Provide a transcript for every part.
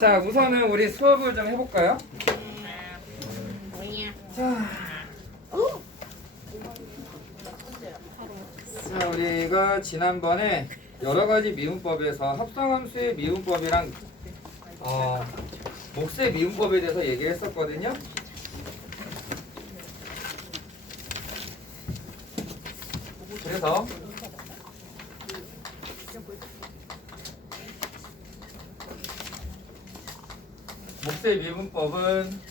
자, 우선은 우리 수업을 좀 해볼까요? 자, 우리가 지난번에 여러 가지 미분법에서 합성함수의 미분법이랑 몫의 미분법에 대해서 얘기를 했었거든요. 그래서 몫의 미분법은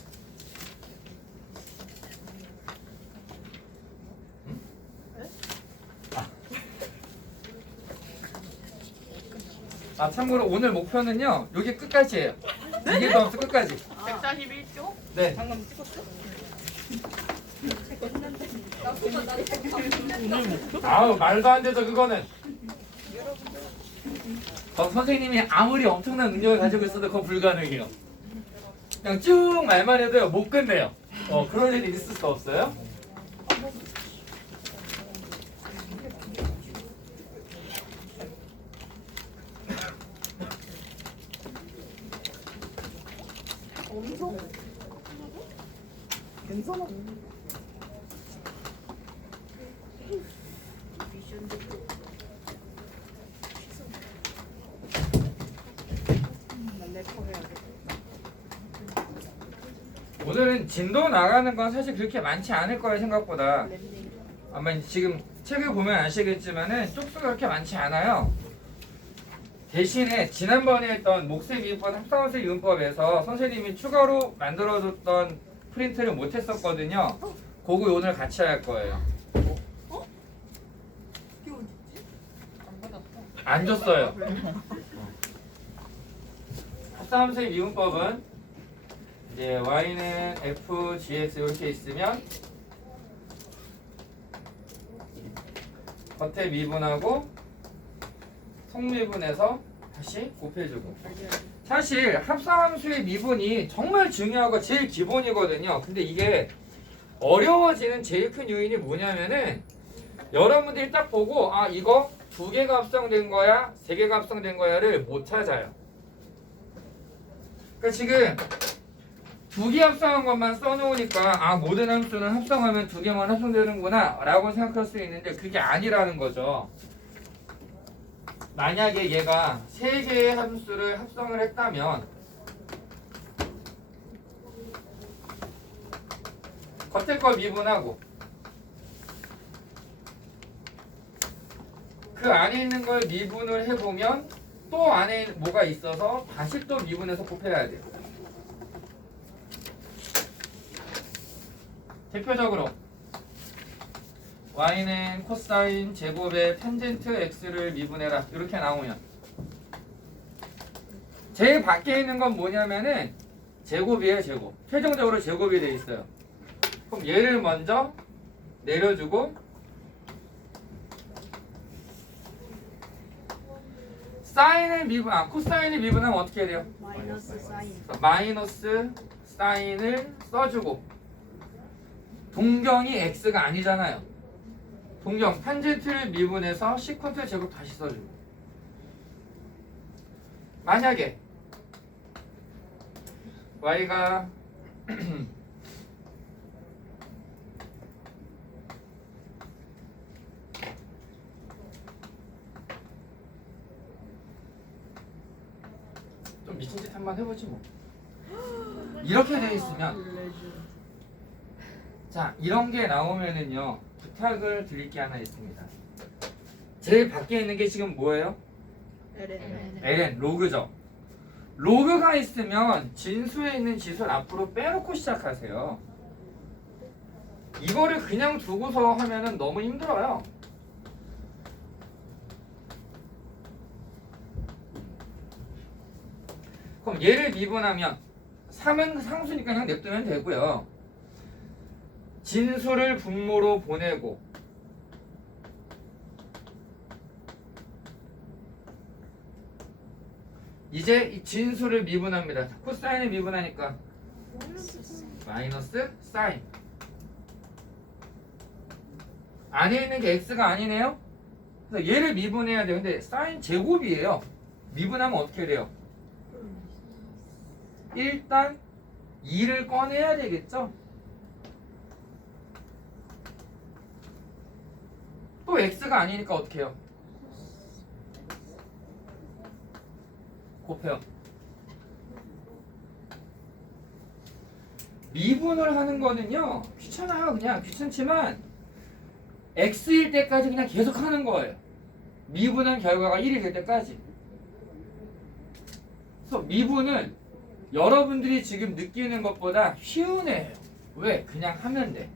참고로 오늘 목표는요, 여기 끝까지예요. 이게 더 없어, 끝까지. 141조? 네. 방금 찍었어? 아우, 말도 안 되죠, 그거는. 선생님이 아무리 엄청난 능력을 가지고 있어도 그건 불가능해요. 그냥 쭉 말만 해도요, 못 끝내요. 그럴 일이 있을 수 없어요. 괜찮아. 오늘은 진도 나가는 건 사실 그렇게 많지 않을 거예요, 생각보다. 아마 지금 책을 보면 아시겠지만은 쪽수가 그렇게 많지 않아요. 대신에 지난번에 했던 몫의 미분법, 합성함수의 미분법에서 선생님이 추가로 만들어줬던 프린트를 못 했었거든요. 그거 오늘 같이 할 거예요. 안 줬어요. 합성함수의 미분법은 이제 y는 f, gx 이렇게 있으면 겉에 미분하고 속미분해서 다시 곱해주고. 사실 합성함수의 미분이 정말 중요하고 제일 기본이거든요. 근데 이게 어려워지는 제일 큰 요인이 뭐냐면은 여러분들이 딱 보고 이거 2개가 합성된 거야, 3개가 합성된 거야를 못 찾아요. 그러니까 지금 2개 합성한 것만 써놓으니까 모든 함수는 합성하면 2개만 합성되는구나 라고 생각할 수 있는데 그게 아니라는 거죠. 만약에 얘가 3개의 함수를 합성을 했다면 겉에 걸 미분하고 그 안에 있는 걸 미분을 해보면 또 안에 뭐가 있어서 다시 또 미분해서 곱해야 돼요. 대표적으로 y는 코사인 제곱의 탄젠트 x를 미분해라 이렇게 나오면 제일 밖에 있는 건 뭐냐면은 제곱이에요. 제곱. 최종적으로 제곱이 돼 있어요. 그럼 얘를 먼저 내려주고 사인을 코사인을 미분하면 어떻게 해야 돼요? 마이너스 사인. 마이너스 사인을 써주고 동경이 x가 아니잖아요. 동경 탄젠트를 미분해서 시컨트 제곱 다시 써주고. 만약에 y가 좀 미친 짓 한번 해보지 뭐. 이렇게 돼 있으면 자, 이런 게 나오면은요, 부탁을 드릴 게 하나 있습니다. 제일 밖에 있는 게 지금 뭐예요? ln, 로그죠. 로그가 있으면 진수에 있는 지수를 앞으로 빼놓고 시작하세요. 이거를 그냥 두고서 하면은 너무 힘들어요. 그럼 얘를 미분하면 3은 상수니까 그냥 냅두면 되고요. 진수를 분모로 보내고 이제 이 진수를 미분합니다. 코사인을 미분하니까 마이너스 사인. 안에 있는 게 x가 아니네요. 그래서 얘를 미분해야 돼요. 근데 사인 제곱이에요. 미분하면 어떻게 돼요? 일단 2를 꺼내야 되겠죠? 또 x가 아니니까 어떻게 해요? 곱해요. 미분을 하는 거는요, 귀찮아요. 그냥 귀찮지만 x일 때까지 그냥 계속 하는 거예요. 미분한 결과가 1이 될 때까지. 그래서 미분은 여러분들이 지금 느끼는 것보다 쉬운 애예요. 왜? 그냥 하면 돼.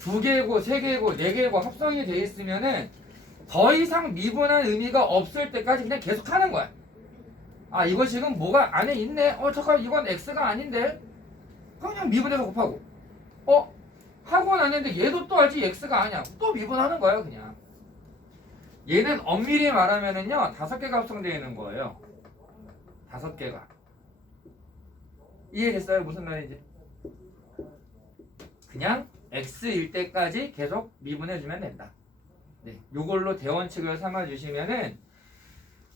2개고 3개고 4개고 합성이 돼 있으면은 더 이상 미분한 의미가 없을 때까지 그냥 계속 하는 거야. 아, 이거 지금 뭐가 안에 있네. 잠깐 이건 x가 아닌데. 그냥 미분해서 곱하고. 하고 났는데 얘도 또 알지 x가 아니야. 또 미분하는 거예요, 그냥. 얘는 엄밀히 말하면은요, 5개가 합성되어 있는 거예요. 5개가. 이해됐어요? 무슨 말인지? 그냥 x일 때까지 계속 미분해주면 된다. 네, 요걸로 대원칙을 삼아주시면은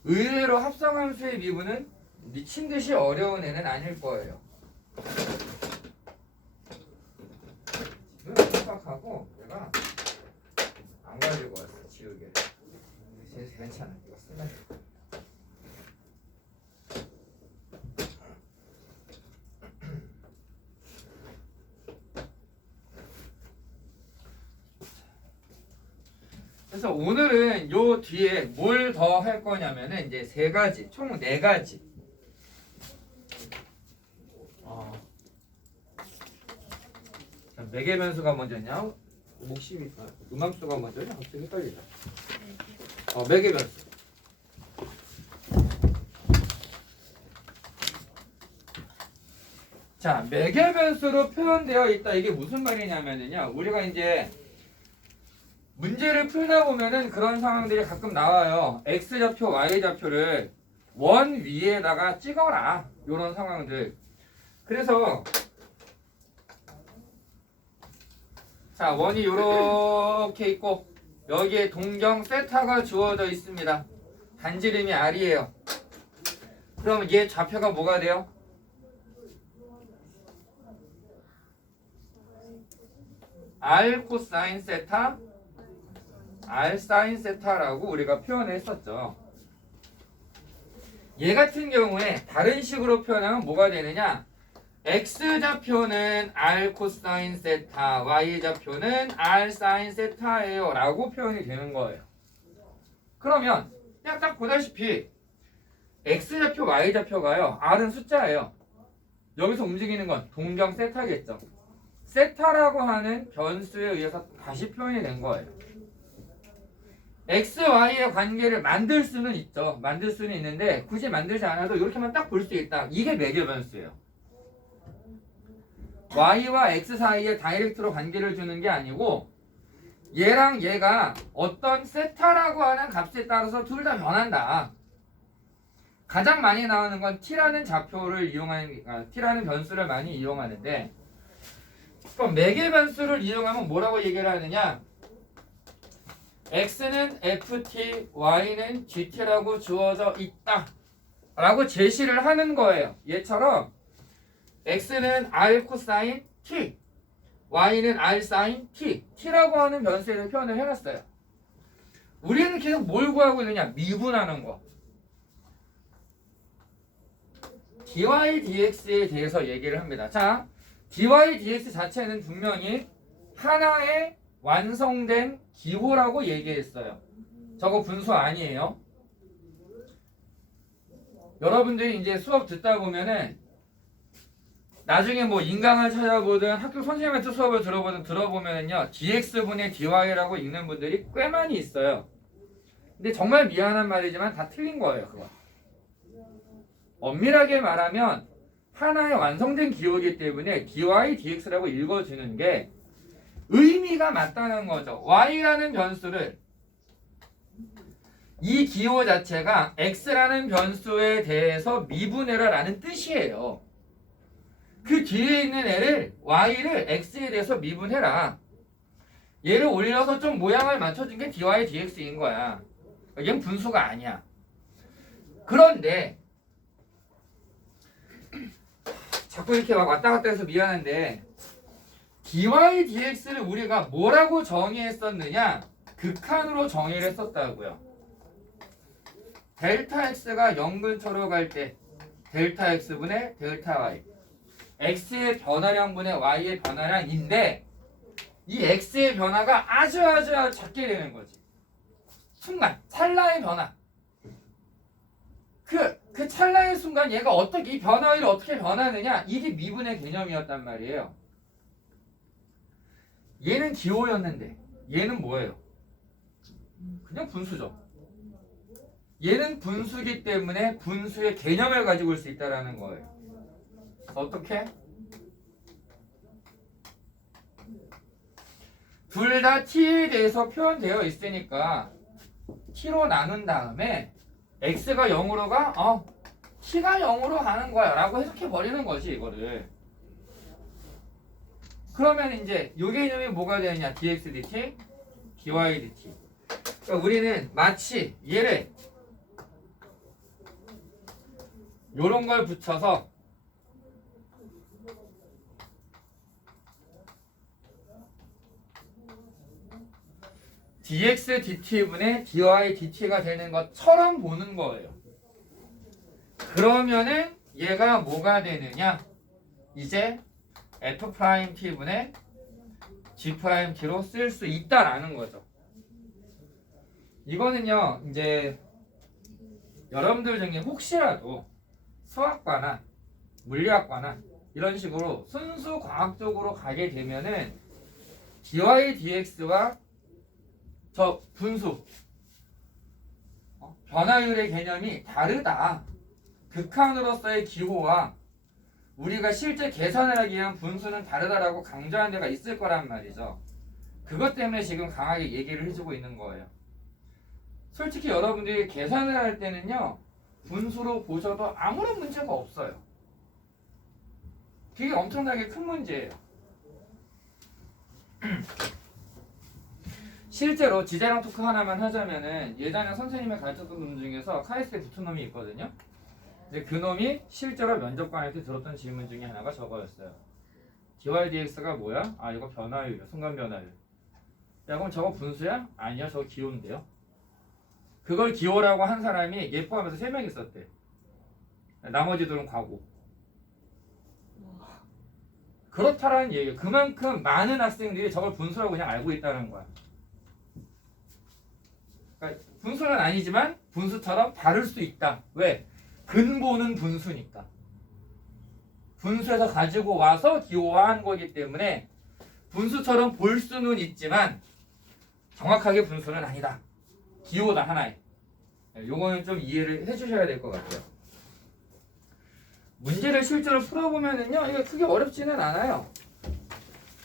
의외로 합성함수의 미분은 미친 듯이 어려운 애는 아닐 거예요. 지금 생각하고 내가 안 가지고 왔어, 지우개. 괜찮아, 이거 쓰면 돼. 그래서 오늘은 요 뒤에 뭘 더 할 거냐면은 이제 3가지, 총 4가지. 자, 매개 변수가 먼저냐? 음함수가 먼저냐? 갑자기 헷갈리다. 매개 변수. 자, 매개 변수로 표현되어 있다. 이게 무슨 말이냐면은요. 우리가 이제 문제를 풀다 보면은 그런 상황들이 가끔 나와요. x좌표, y좌표를 원 위에다가 찍어라. 요런 상황들. 그래서 자, 원이 요렇게 있고 여기에 동경 세타가 주어져 있습니다. 반지름이 r이에요. 그럼 얘 좌표가 뭐가 돼요? r 코사인 세타, r 사인 세타라고 우리가 표현을 했었죠. 얘 같은 경우에 다른 식으로 표현하면 뭐가 되느냐? x좌표는 r 코사인 세타, y좌표는 r 사인 세타예요 라고 표현이 되는 거예요. 그러면 그냥 딱 보다시피 x좌표, y좌표가요, r은 숫자예요. 여기서 움직이는 건 동경 세타겠죠. 세타라고 하는 변수에 의해서 다시 표현이 된 거예요. x, y의 관계를 만들 수는 있죠. 만들 수는 있는데 굳이 만들지 않아도 이렇게만 딱 볼 수 있다. 이게 매개 변수예요. y와 x 사이에 다이렉트로 관계를 주는 게 아니고 얘랑 얘가 어떤 세타라고 하는 값에 따라서 둘 다 변한다. 가장 많이 나오는 건 t라는 좌표를 t라는 변수를 많이 이용하는데, 그럼 매개 변수를 이용하면 뭐라고 얘기를 하느냐? x는 ft, y는 gt라고 주어져 있다 라고 제시를 하는 거예요. 얘처럼 x는 r 코사인 t, y는 r 사인 t, t라고 하는 변수에 표현을 해놨어요. 우리는 계속 뭘 구하고 있느냐? 미분하는 거. dy dx에 대해서 얘기를 합니다. 자, dy dx 자체는 분명히 하나의 완성된 기호라고 얘기했어요. 저거 분수 아니에요. 여러분들이 이제 수업 듣다 보면은 나중에 뭐 인강을 찾아보든 학교 선생님한테 수업을 들어보면은요, dx분의 dy라고 읽는 분들이 꽤 많이 있어요. 근데 정말 미안한 말이지만 다 틀린 거예요, 그거. 엄밀하게 말하면 하나의 완성된 기호이기 때문에 dy dx라고 읽어주는 게 의미가 맞다는 거죠. y라는 변수를, 이 기호 자체가 x라는 변수에 대해서 미분해라 라는 뜻이에요. 그 뒤에 있는 애를, y를 x에 대해서 미분해라. 얘를 올려서 좀 모양을 맞춰준 게 dy dx인 거야. 얘는 분수가 아니야. 그런데 자꾸 이렇게 막 왔다 갔다 해서 미안한데 dy dx를 우리가 뭐라고 정의했었느냐? 극한으로 정의를 했었다고요. 델타 x가 0 근처로 갈 때 델타 x분의 델타 y x의 변화량분의 y의 변화량인데 이 x의 변화가 아주 작게 되는 거지. 순간 찰나의 변화. 그 찰나의 순간 얘가 어떻게 이 변화율이 어떻게 변하느냐 이게 미분의 개념이었단 말이에요. 얘는 기호였는데 얘는 뭐예요? 그냥 분수죠. 얘는 분수기 때문에 분수의 개념을 가지고 올 수 있다는 거예요. 어떻게? 둘 다 t에 대해서 표현되어 있으니까 t로 나눈 다음에 x가 0으로 가? t가 0으로 가는 거야 라고 해석해 버리는 거지 이거를. 그러면 이제 요 개념이 뭐가 되느냐? dx dt, dy dt. 그러니까 우리는 마치 얘를 요런 걸 붙여서 dx dt분의 dy dt가 되는 것처럼 보는 거예요. 그러면은 얘가 뭐가 되느냐? 이제 f't분의 g't로 쓸 수 있다라는 거죠. 이거는요, 이제 여러분들 중에 혹시라도 수학과나 물리학과나 이런 식으로 순수 과학적으로 가게 되면은 dy dx와 저 분수 변화율의 개념이 다르다. 극한으로서의 기호와 우리가 실제 계산을 하기 위한 분수는 다르다라고 강조한 데가 있을 거란 말이죠. 그것 때문에 지금 강하게 얘기를 해주고 있는 거예요. 솔직히 여러분들이 계산을 할 때는요, 분수로 보셔도 아무런 문제가 없어요. 그게 엄청나게 큰 문제예요. 실제로 지자랑 토크 하나만 하자면은 예전에 선생님이 가르쳤던 놈 중에서 카이스트에 붙은 놈이 있거든요. 근데 그 놈이 실제로 면접관한테 들었던 질문 중에 하나가 저거였어요. dy dx가 뭐야? 아 이거 변화율이야. 순간 변화율. 야 그럼 저거 분수야? 아니야 저거 기호인데요. 그걸 기호라고 한 사람이 얘 포함해서 3명 있었대. 나머지들은 과고. 그렇다라는 얘기예요. 그만큼 많은 학생들이 저걸 분수라고 그냥 알고 있다는 거야. 그러니까 분수는 아니지만 분수처럼 다를 수 있다. 왜? 근본은 분수니까. 분수에서 가지고 와서 기호화한 거기 때문에 분수처럼 볼 수는 있지만 정확하게 분수는 아니다. 기호다 하나에. 요거는 좀 이해를 해주셔야 될 것 같아요. 문제를 실제로 풀어보면은요, 이게 크게 어렵지는 않아요.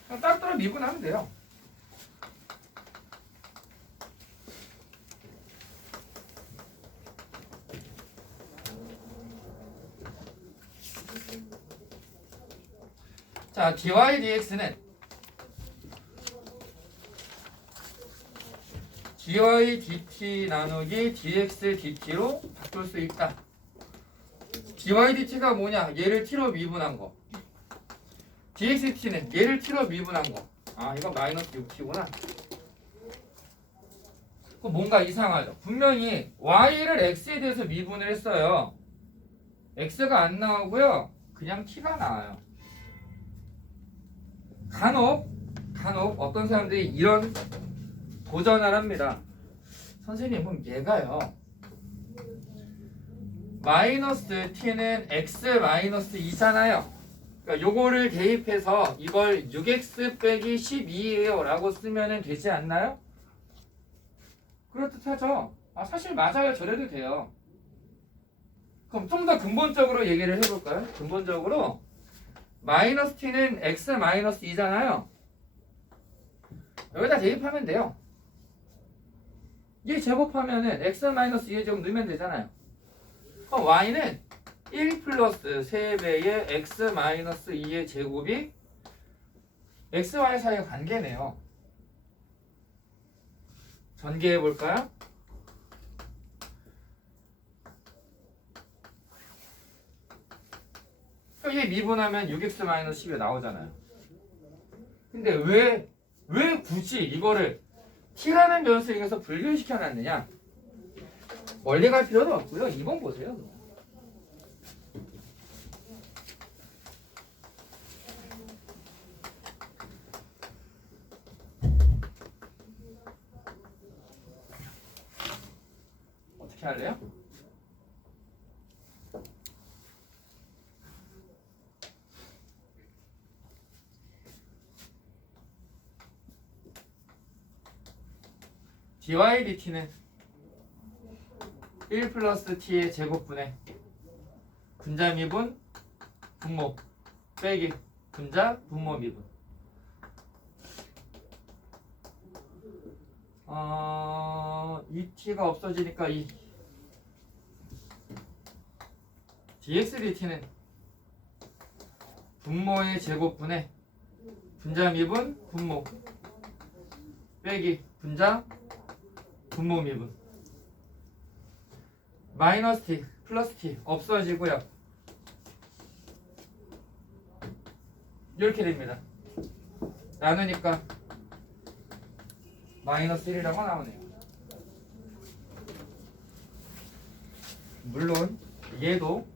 그냥 따로따로 미분하면 돼요. 자, dy dx는 dy dt 나누기 dx dt로 바꿀 수 있다. dy dt가 뭐냐? 얘를 t로 미분한 거. dx dt는 얘를 t로 미분한 거. 아, 이거 마이너스 6t구나. 뭔가 이상하죠. 분명히 y를 x에 대해서 미분을 했어요. x가 안 나오고요. 그냥 t가 나와요. 간혹 어떤 사람들이 이런 도전을 합니다. 선생님 그럼 얘가요 마이너스 t는 x 마이너스 2잖아요. 그러니까 요거를 대입해서 이걸 6x 빼기 12예요 라고 쓰면 되지 않나요? 그렇듯하죠. 아 사실 맞아요. 저래도 돼요. 그럼 좀 더 근본적으로 얘기를 해볼까요? 근본적으로 마이너스 t는 x 마이너스 2잖아요. 여기다 대입하면 돼요. 얘 제곱하면은 x 마이너스 2의 제곱 넣으면 되잖아요. 그럼 y는 1 플러스 3배의 x 마이너스 2의 제곱이 x, y 사이의 관계네요. 전개해 볼까요? 그러니까 얘 미분하면 6x-12 나오잖아요. 근데 왜 굳이 이거를 t라는 변수를 이용해서 분류시켜 놨느냐? 멀리 갈 필요도 없고요. 2번 보세요. 어떻게 할래요? dy dt는 1 플러스 t의 제곱분의 분자 미분 분모 빼기 분자 분모 미분. 이 t가 없어지니까 이 dx dt는 분모의 제곱분의 분자 미분 분모 빼기 분자 분모 미분. 마이너스 t 플러스 t 없어지고요. 이렇게 됩니다. 나누니까 마이너스 1이라고 나오네요. 물론 얘도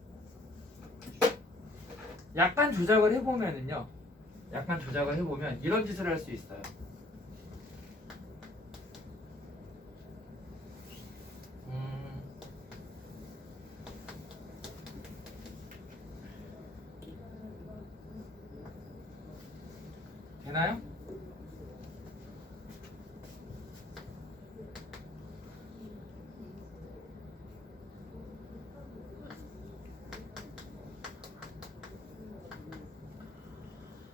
약간 조작을 해보면은요, 약간 조작을 해보면 이런 짓을 할 수 있어요. 되나요?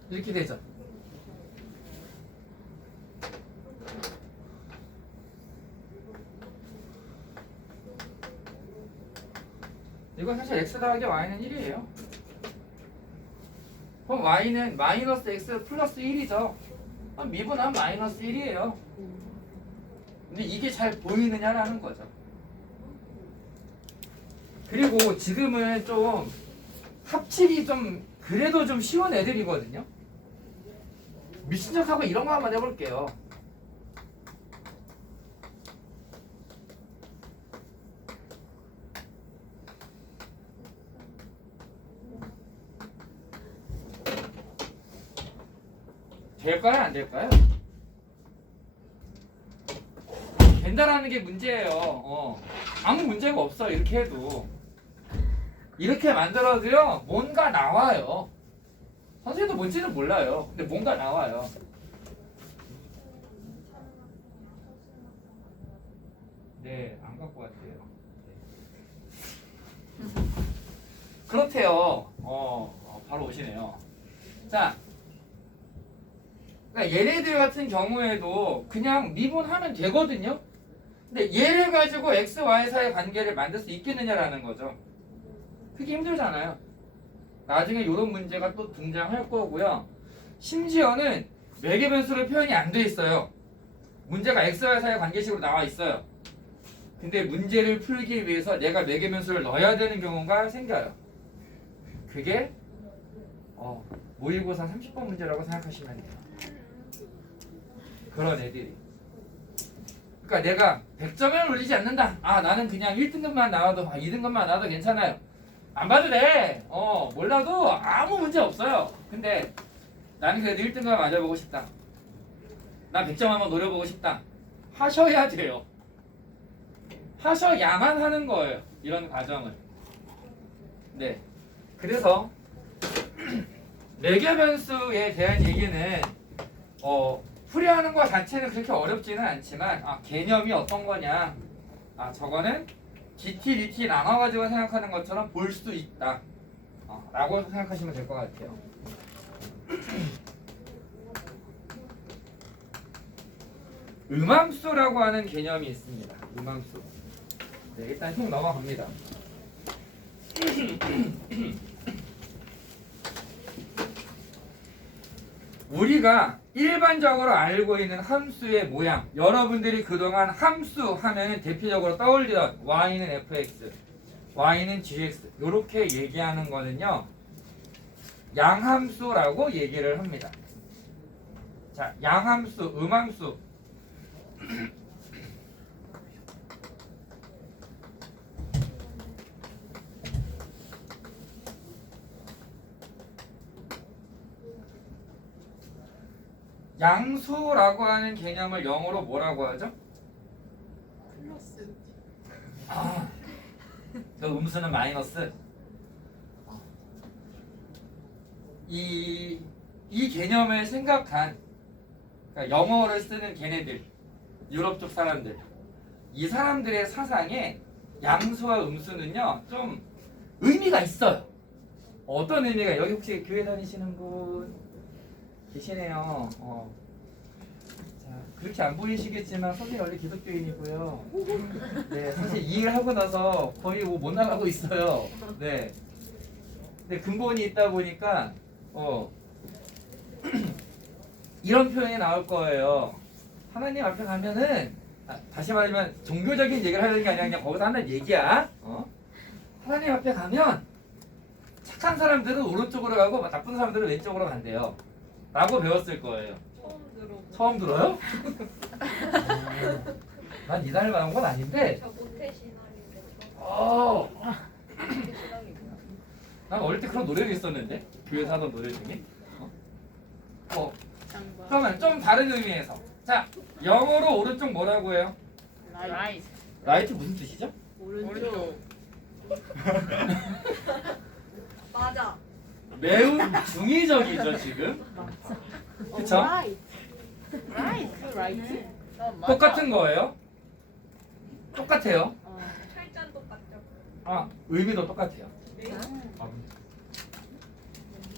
이렇게 되죠. 이건 사실 x 더하기 y는 1이에요. 그럼 y는 마이너스 x 플러스 1이죠. 그럼 미분하면 마이너스 1이에요. 근데 이게 잘 보이느냐라는 거죠. 그리고 지금은 좀 합치기 좀 그래도 좀 쉬운 애들이거든요. 미친 척하고 이런 거 한번 해볼게요. 될까요? 안 될까요? 된다라는 게 문제예요. 아무 문제가 없어요. 이렇게 해도. 이렇게 만들어도요, 뭔가 나와요. 선생님도 뭔지는 몰라요. 근데 뭔가 나와요. 네, 안 갖고 왔대요. 그렇대요. 바로 오시네요. 자, 그러니까 얘네들 같은 경우에도 그냥 미분하면 되거든요. 근데 얘를 가지고 x, y 사이의 관계를 만들 수 있겠느냐라는 거죠. 그게 힘들잖아요. 나중에 이런 문제가 또 등장할 거고요. 심지어는 매개 변수로 표현이 안 돼 있어요. 문제가 x, y 사이의 관계식으로 나와 있어요. 근데 문제를 풀기 위해서 내가 매개 변수를 넣어야 되는 경우가 생겨요. 그게 모의고사 30번 문제라고 생각하시면 돼요. 그런 애들이. 그러니까 내가 100점을 올리지 않는다. 나는 그냥 1등급만 나와도 2등급만 나와도 괜찮아요. 안 봐도 돼. 몰라도 아무 문제 없어요. 근데 나는 그래도 1등급 맞아보고 싶다. 나 100점 한번 노려보고 싶다. 하셔야 돼요. 하셔야만 하는 거예요. 이런 과정을. 네. 그래서 매개 변수에 대한 얘기는 풀이하는 것 자체는 그렇게 어렵지는 않지만 개념이 어떤 거냐, 저거는 dt, dt 나눠가지고 생각하는 것처럼 볼 수 있다 라고 생각하시면 될 것 같아요. 음함수라고 하는 개념이 있습니다. 음함수. 네, 일단 쭉 넘어갑니다. 우리가 일반적으로 알고 있는 함수의 모양, 여러분들이 그동안 함수 하면은 대표적으로 떠올리던 y는 fx, y는 gx 이렇게 얘기하는 거는요, 양함수라고 얘기를 합니다. 자, 양함수, 음함수. 양수라고 하는 개념을 영어로 뭐라고 하죠? 플러스. 아, 그 음수는 마이너스. 이 개념을 생각한, 그러니까 영어를 쓰는 걔네들, 유럽 쪽 사람들, 이 사람들의 사상에 양수와 음수는요 좀 의미가 있어요. 어떤 의미가? 여기 혹시 교회 다니시는 분 계시네요. 자, 그렇게 안 보이시겠지만 선생님 원래 기독교인이고요. 네, 사실 이 일 하고 나서 거의 뭐 못 나가고 있어요. 네. 근데 근본이 있다 보니까 이런 표현이 나올 거예요. 하나님 앞에 가면은 다시 말하면 종교적인 얘기를 하는 게 아니라 그냥 거기서 하는 얘기야. 하나님 앞에 가면 착한 사람들은 오른쪽으로 가고 나쁜 사람들은 왼쪽으로 간대요. 라고 배웠을 거예요. 처음 들어요? 난 이단을 가는 건 아닌데. 저 모태 신앙인데. 난 어릴 때 그런 노래를 있었는데 교회에서 하던 노래 중에. 그러면 좀 다른 의미에서. 자, 영어로 오른쪽 뭐라고 해요? 라이트. 라이트 무슨 뜻이죠? 오른쪽. 맞아. 매우 중의적이죠 지금. 그쵸? 라이트. 똑같은 거예요. 똑같아요. 철자는 똑같죠. 의미도 똑같아요.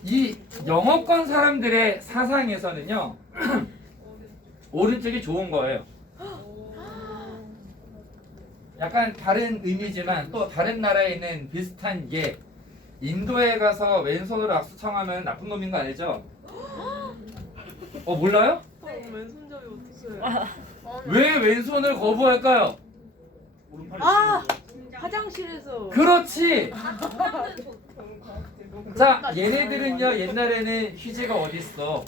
이 영어권 사람들의 사상에서는요 오른쪽이 좋은 거예요. 약간 다른 의미지만 또 다른 나라에 있는 비슷한 게 인도에 가서 왼손으로 악수 청하면 나쁜 놈인 거 알죠? 몰라요? 왼손잡이 어떻게? 왜 왼손을 거부할까요? 화장실에서. 그렇지. 자, 얘네들은요 옛날에는 휴지가 어딨어?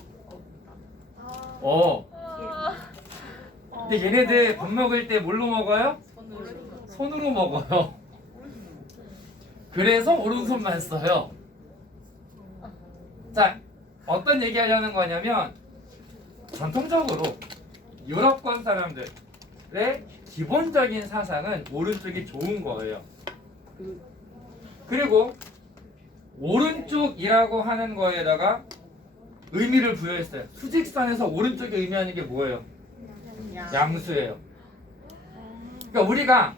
근데 얘네들 밥 먹을 때 뭘로 먹어요? 손으로 먹어요. 그래서 오른손만 써요. 자, 어떤 얘기 하려는 거냐면 전통적으로 유럽권 사람들의 기본적인 사상은 오른쪽이 좋은 거예요. 그리고 오른쪽이라고 하는 거에다가 의미를 부여했어요. 수직선에서 오른쪽이 의미하는 게 뭐예요? 양수예요. 그러니까 우리가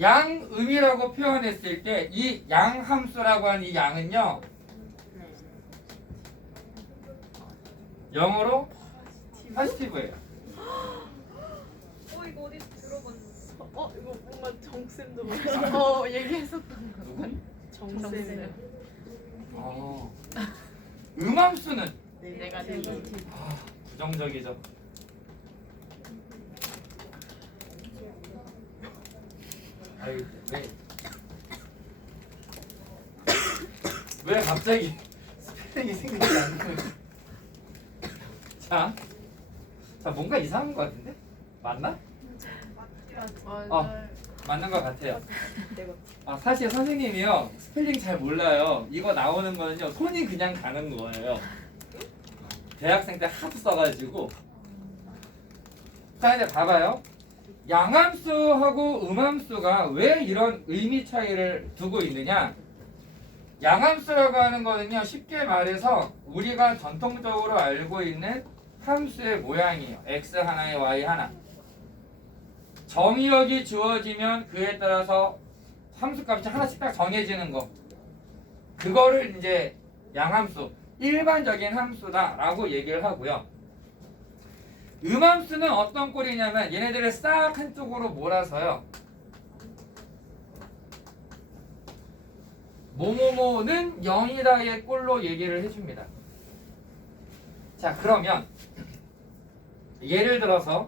양음이라고 표현했을 때 이 양함수라고 하는 이 양은요 영어로 파지티브예요. 이거 어디 들어봤는데. 이거 뭔가 정쌤도 얘기했었던 거. 누구? 정쌤. 음함수는 네가티브. 부정적이죠. 아유, 왜 갑자기 스펠링이 생각이 안 나요? 자, 뭔가 이상한 것 같은데? 맞나? 맞는 것 같아요. 사실 선생님이요 스펠링 잘 몰라요. 이거 나오는 거는요 손이 그냥 가는 거예요. 대학생 때 하도 써가지고. 자, 이제 봐봐요. 양함수하고 음함수가 왜 이런 의미 차이를 두고 있느냐? 양함수라고 하는 거는요 쉽게 말해서 우리가 전통적으로 알고 있는 함수의 모양이에요. x 하나에 y 하나. 정의역이 주어지면 그에 따라서 함수값이 하나씩 딱 정해지는 거. 그거를 이제 양함수, 일반적인 함수다라고 얘기를 하고요. 음함수는 어떤 꼴이냐면 얘네들을 싹 한쪽으로 몰아서요. 뭐뭐뭐는 0이다의 꼴로 얘기를 해줍니다. 자, 그러면 예를 들어서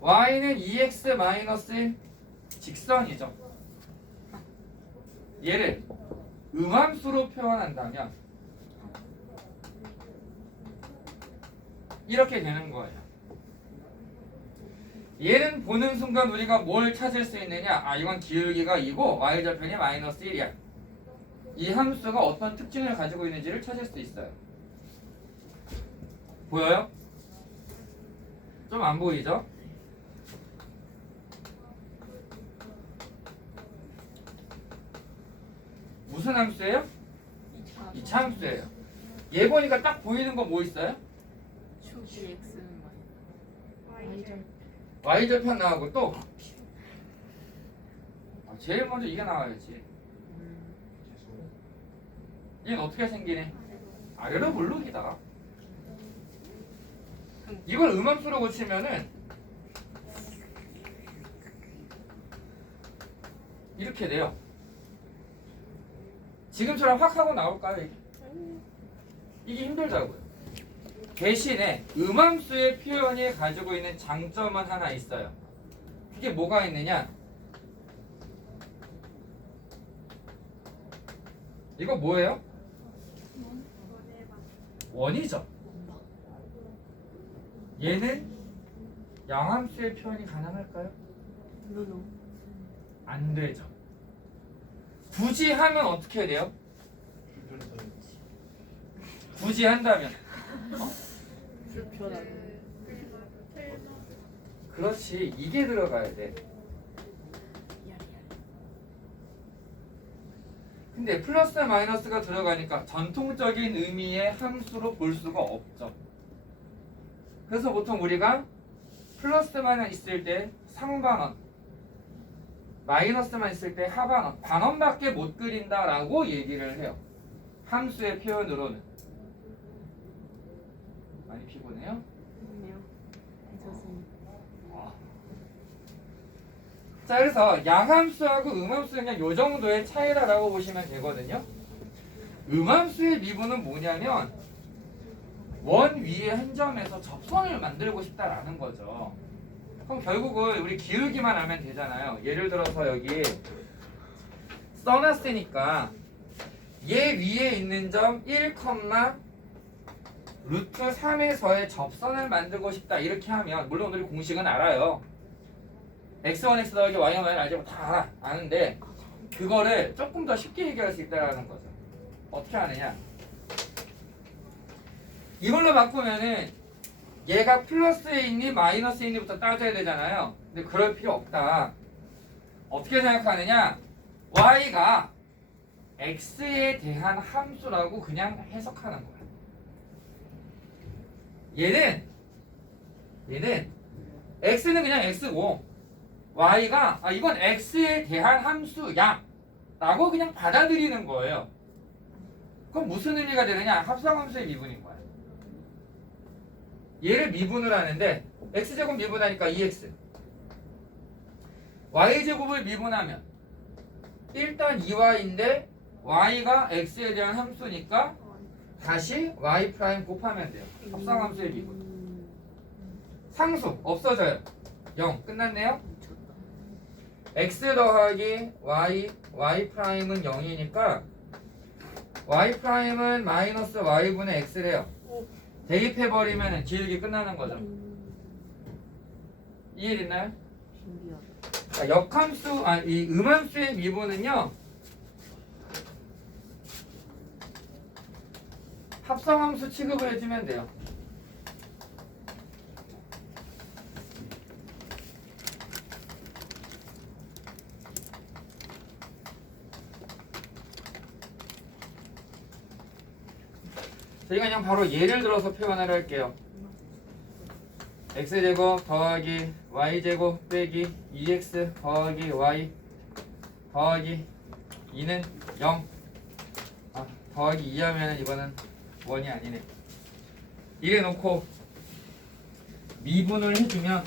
y는 2x-1 직선이죠. 얘를 음함수로 표현한다면 이렇게 되는 거예요. 얘는 보는 순간 우리가 뭘 찾을 수 있느냐? 아, 이건 기울기가 2고 y절편이 마이너스 1이야. 이 함수가 어떤 특징을 가지고 있는지를 찾을 수 있어요. 보여요? 좀 안 보이죠? 무슨 함수예요? 이차 함수예요. 얘 보니까 딱 보이는 거 뭐 있어요? 축이 x는 Y절. y절편 나오고 또 제일 먼저 이게 나와야지. 얘는 어떻게 생기네? 아래로 볼록이다. 이걸 음함수로 고치면은 이렇게 돼요. 지금처럼 확 하고 나올까요? 이게 힘들다고요. 대신에 음함수의 표현이 가지고 있는 장점은 하나 있어요. 그게 뭐가 있느냐? 이거 뭐예요? 원이죠. 얘는 양함수의 표현이 가능할까요? 노노. 안 되죠. 굳이 하면 어떻게 돼요? 굳이 한다면 불편하네. 그렇지, 이게 들어가야 돼. 근데 플러스 마이너스가 들어가니까 전통적인 의미의 함수로 볼 수가 없죠. 그래서 보통 우리가 플러스만 있을 때 상반원, 마이너스만 있을 때 하반원, 반원밖에 못 그린다라고 얘기를 해요. 함수의 표현으로는. 많이 피곤해요? 아니요. 괜찮습니다. 자, 그래서 양함수하고 음함수는 그냥 요 정도의 차이다라고 보시면 되거든요. 음함수의 미분은 뭐냐면 원 위에 한 점에서 접선을 만들고 싶다라는 거죠. 그럼 결국은 우리 기울기만 하면 되잖아요. 예를 들어서 여기 써놨으니까 얘 위에 있는 점 1, 루트 3에서의 접선을 만들고 싶다 이렇게 하면 물론 우리 공식은 알아요. x1, x 더하기 y1, y는 알죠? 다 알아. 아는데 그거를 조금 더 쉽게 얘기할 수 있다는 거죠. 어떻게 하느냐? 이걸로 바꾸면은 얘가 플러스에 있니 마이너스에 있니부터 따져야 되잖아요. 근데 그럴 필요 없다. 어떻게 생각하느냐? y가 x에 대한 함수라고 그냥 해석하는 거야. 얘는 x는 그냥 x고 y가 이건 x에 대한 함수야 라고 그냥 받아들이는 거예요. 그럼 무슨 의미가 되느냐? 합성함수의 미분인 거야. 얘를 미분을 하는데 x제곱 미분하니까 2x, y제곱을 미분하면 일단 2y인데 y가 x에 대한 함수니까 다시 y 프라임 곱하면 돼요. 합성함수의 미분. 상수 없어져요. 0 끝났네요. x 더하기 y 프라임은 0이니까 y 프라임은 마이너스 y분의 x래요. 대입해버리면 기울기 끝나는 거죠. 이해됐나요? 신기하다. 자, 역함수, 이 음함수의 미분은요 합성함수 취급을 해주면 돼요. 저희가 그냥 바로 예를 들어서 표현을 할게요. x제곱 더하기 y제곱 빼기 2x 더하기 y 더하기 2는 0. 더하기 2 하면 이거는 1이 아니네. 이래 놓고 미분을 해주면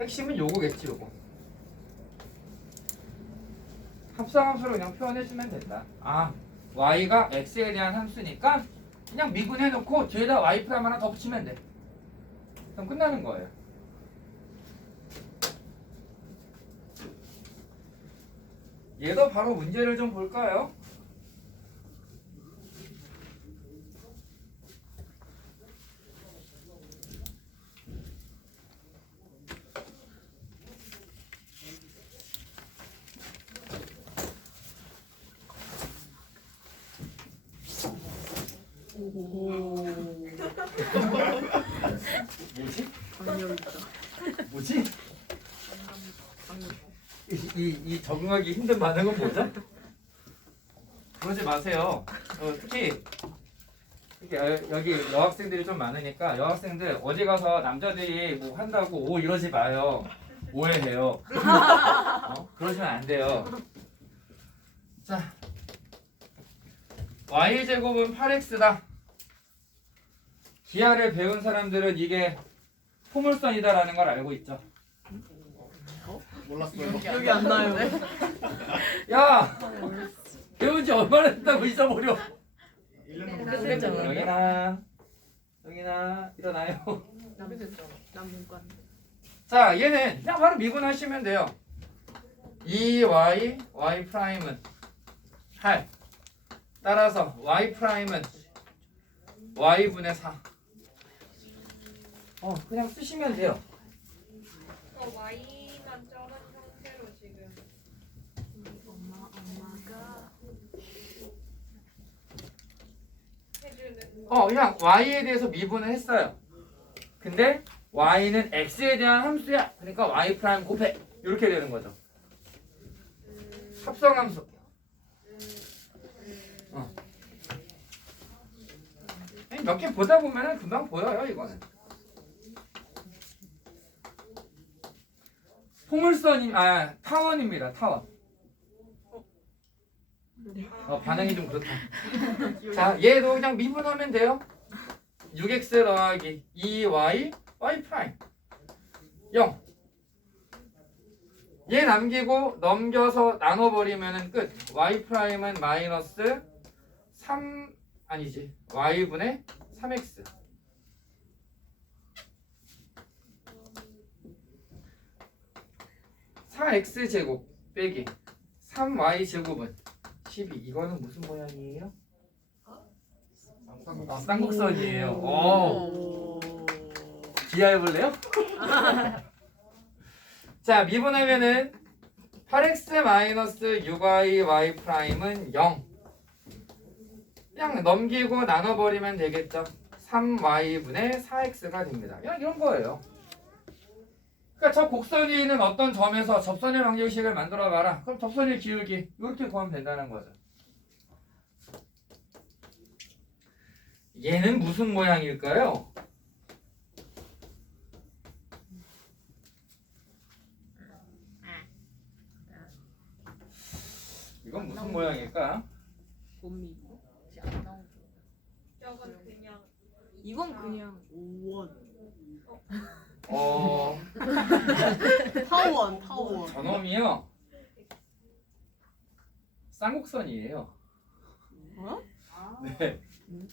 핵심은 요거겠지. 요거 합성함수로 그냥 표현해주면 된다. y가 x에 대한 함수니까 그냥 미분해놓고 뒤에다 y 프라임 하나 더 붙이면 돼. 그럼 끝나는 거예요. 얘도 바로 문제를 좀 볼까요? 뭐지? 뭐지? 이 적응하기 힘든 반응은 뭐죠? 그러지 마세요. 특히 여기 여학생들이 좀 많으니까 여학생들 어디 가서 남자들이 뭐 한다고 오 이러지 마요. 오해해요. 그러시면 안 돼요. 자, y제곱은 8x다. 기하를 배운 사람들은 이게 포물선이다라는 걸 알고 있죠. 몰랐어요. 기억이 안 나요. 야! 배운 지 얼마나 됐다고 잊어버려. 1년 끝냈잖아. 영인아 일어나요. 난 문과인데. 자, 얘는 그냥 바로 미분하시면 돼요. 2y, y 프라임은 8. 따라서 y 프라임은 y분의 4. 그냥 쓰시면 돼요. Y만 적은 형태로 지금 엄마가 해주는 그냥 y에 대해서 미분을 했어요. 근데 y는 x에 대한 함수야. 그러니까 y 프라임 곱해. 이렇게 되는 거죠. 합성함수. 몇 개 보다 보면 금방 보여요, 이거는. 타원입니다, 타원. 반응이 좀 그렇다. 자, 얘도 그냥 미분하면 돼요. 6x 더하기 2y, y 프라임 0. 얘 남기고 넘겨서 나눠버리면 끝. y 프라임은 마이너스 3 아니지 y분의 3x. (4x) 제곱 빼기 3y 제곱은 12. 이거는 무슨 모양이에요? 쌍곡선이에요. 오. 기하해볼래요? 자, 미분하면은 8x 마이너스 6y y 프라임은 0. 그냥 넘기고 나눠버리면 되겠죠. 3y분의 4x가 됩니다. 그냥 이런 거예요. 그러니까 저 곡선 위에 있는 어떤 점에서 접선의 방정식을 만들어 봐라. 그럼 접선의 기울기 이렇게 구하면 된다는 거죠. 얘는 무슨 모양일까요? 이건 무슨 모양일까? 곰미. 적은 그냥 이건 그냥 5원. 타원. 저놈이요. 쌍곡선이에요. 어? 네.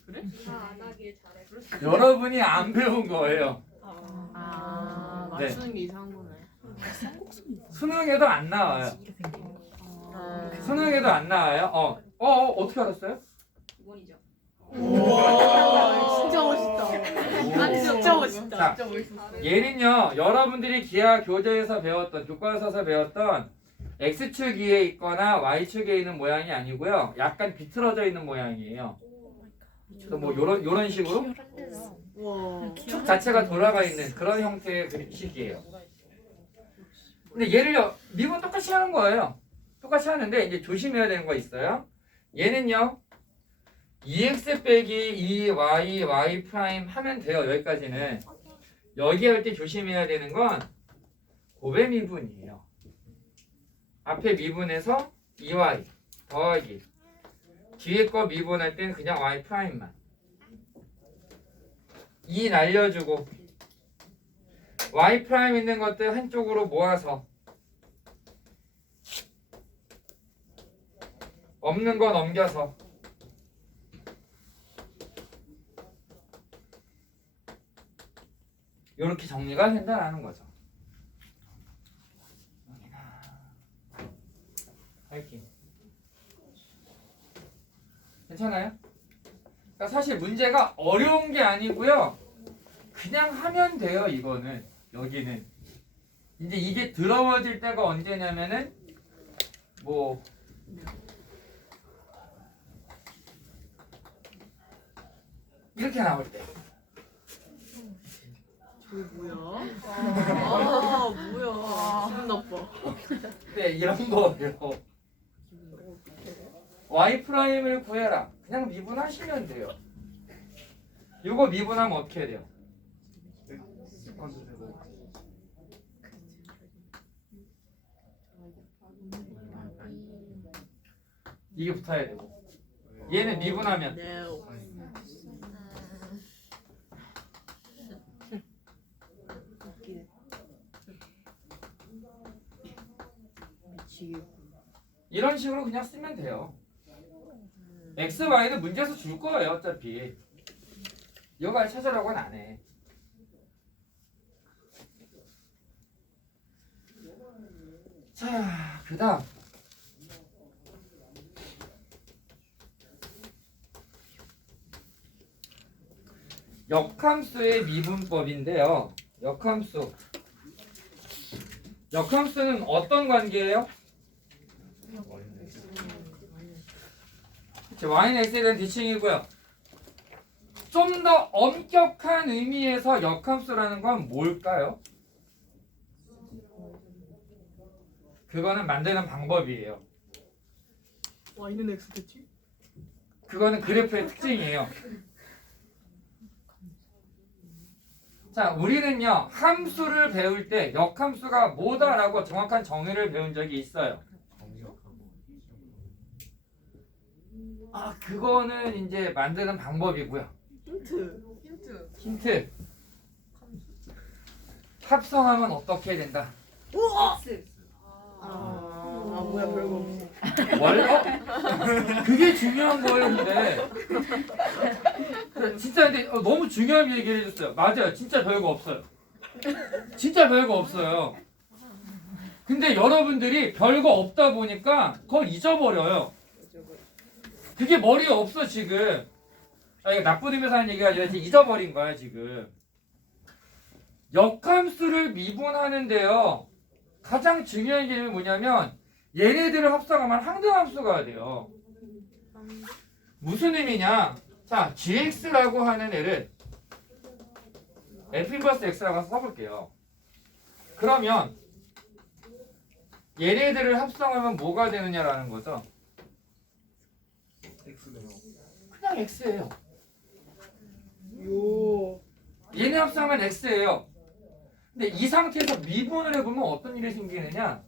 그래? 누가 안 하길 잘해. 여러분이 안 배운 거예요. 맞추는 게 이상한 거네. 수능에도 안 나와요. 수능에도 안 나와요. 어떻게 알았어요? 기본이죠. 우와, 진짜 멋있다. 아니, 진짜 멋있다. 자, 진짜 멋있어. 얘는요, 여러분들이 기하 교재에서 배웠던, 교과서에서 배웠던 X축 위에 있거나 Y축에 있는 모양이 아니고요. 약간 비틀어져 있는 모양이에요. 그래서 뭐 요런 식으로 우와. 축 자체가 돌아가 있는 그런 형태의 식이에요. 근데 얘를요, 미분 똑같이 하는 거예요. 똑같이 하는데 이제 조심해야 되는 거 있어요. 얘는요, 2x 빼기 2y y 프라임 하면 돼요. 여기까지는. 여기 할 때 조심해야 되는 건 곱의 미분이에요. 앞에 미분해서 2y 더하기 뒤에 거 미분할 땐 그냥 y 프라임만 2 날려주고 y 프라임 있는 것들 한쪽으로 모아서 없는 거 넘겨서 이렇게 정리가 된다라는 거죠. 파이팅. 괜찮아요? 그러니까 사실 문제가 어려운 게 아니고요. 그냥 하면 돼요. 이거는 여기는 이제 이게 더러워질 때가 언제냐면은 뭐 이렇게 나올 때. 저게 뭐야? 아, 뭐야. 기분 나빠. 네, 이런 거예요. y 프라임을 구해라. 그냥 미분하시면 돼요. 이거 미분하면 어떻게 돼요? 이게 붙어야 되고. 얘는 미분하면 네. 미치겠군. 이런 식으로 그냥 쓰면 돼요. x, y는 문제에서 줄 거예요. 어차피. 여가 찾으라고는 안 해. 자, 그 다음 역함수의 미분법인데요. 역함수는 어떤 관계예요? y는 x에 대한 대칭이고요. 좀 더 엄격한 의미에서 역함수라는 건 뭘까요? 그거는 만드는 방법이에요. y는 x 됐지? 그거는 그래프의 특징이에요. 자, 우리는요 함수를 배울 때 역함수가 뭐다라고 정확한 정의를 배운 적이 있어요. 아, 그거는 이제 만드는 방법이고요. 힌트. 합성하면 어떻게 된다? X. 뭐야, 별거 없어. 원래 그게 중요한 거예요, 근데. 진짜 근데 너무 중요한 얘기를 해줬어요. 맞아요, 진짜 별거 없어요. 진짜 별거 없어요. 근데 여러분들이 별거 없다 보니까 그걸 잊어버려요. 그게 머리에 없어 지금. 아, 이거 나쁜 의미에서 하는 얘기가 아니라 지금 잊어버린 거야 지금. 역함수를 미분하는데요. 가장 중요한 게 뭐냐면 얘네들을 합성하면 항등함수가 돼요. 무슨 의미냐? 자, gx라고 하는 애를 f 인버스 x라고 써볼게요. 그러면 얘네들을 합성하면 뭐가 되느냐라는 거죠. 그냥 x예요. 요. 얘네 합성하면 x예요. 근데 이 상태에서 미분을 해보면 어떤 일이 생기느냐?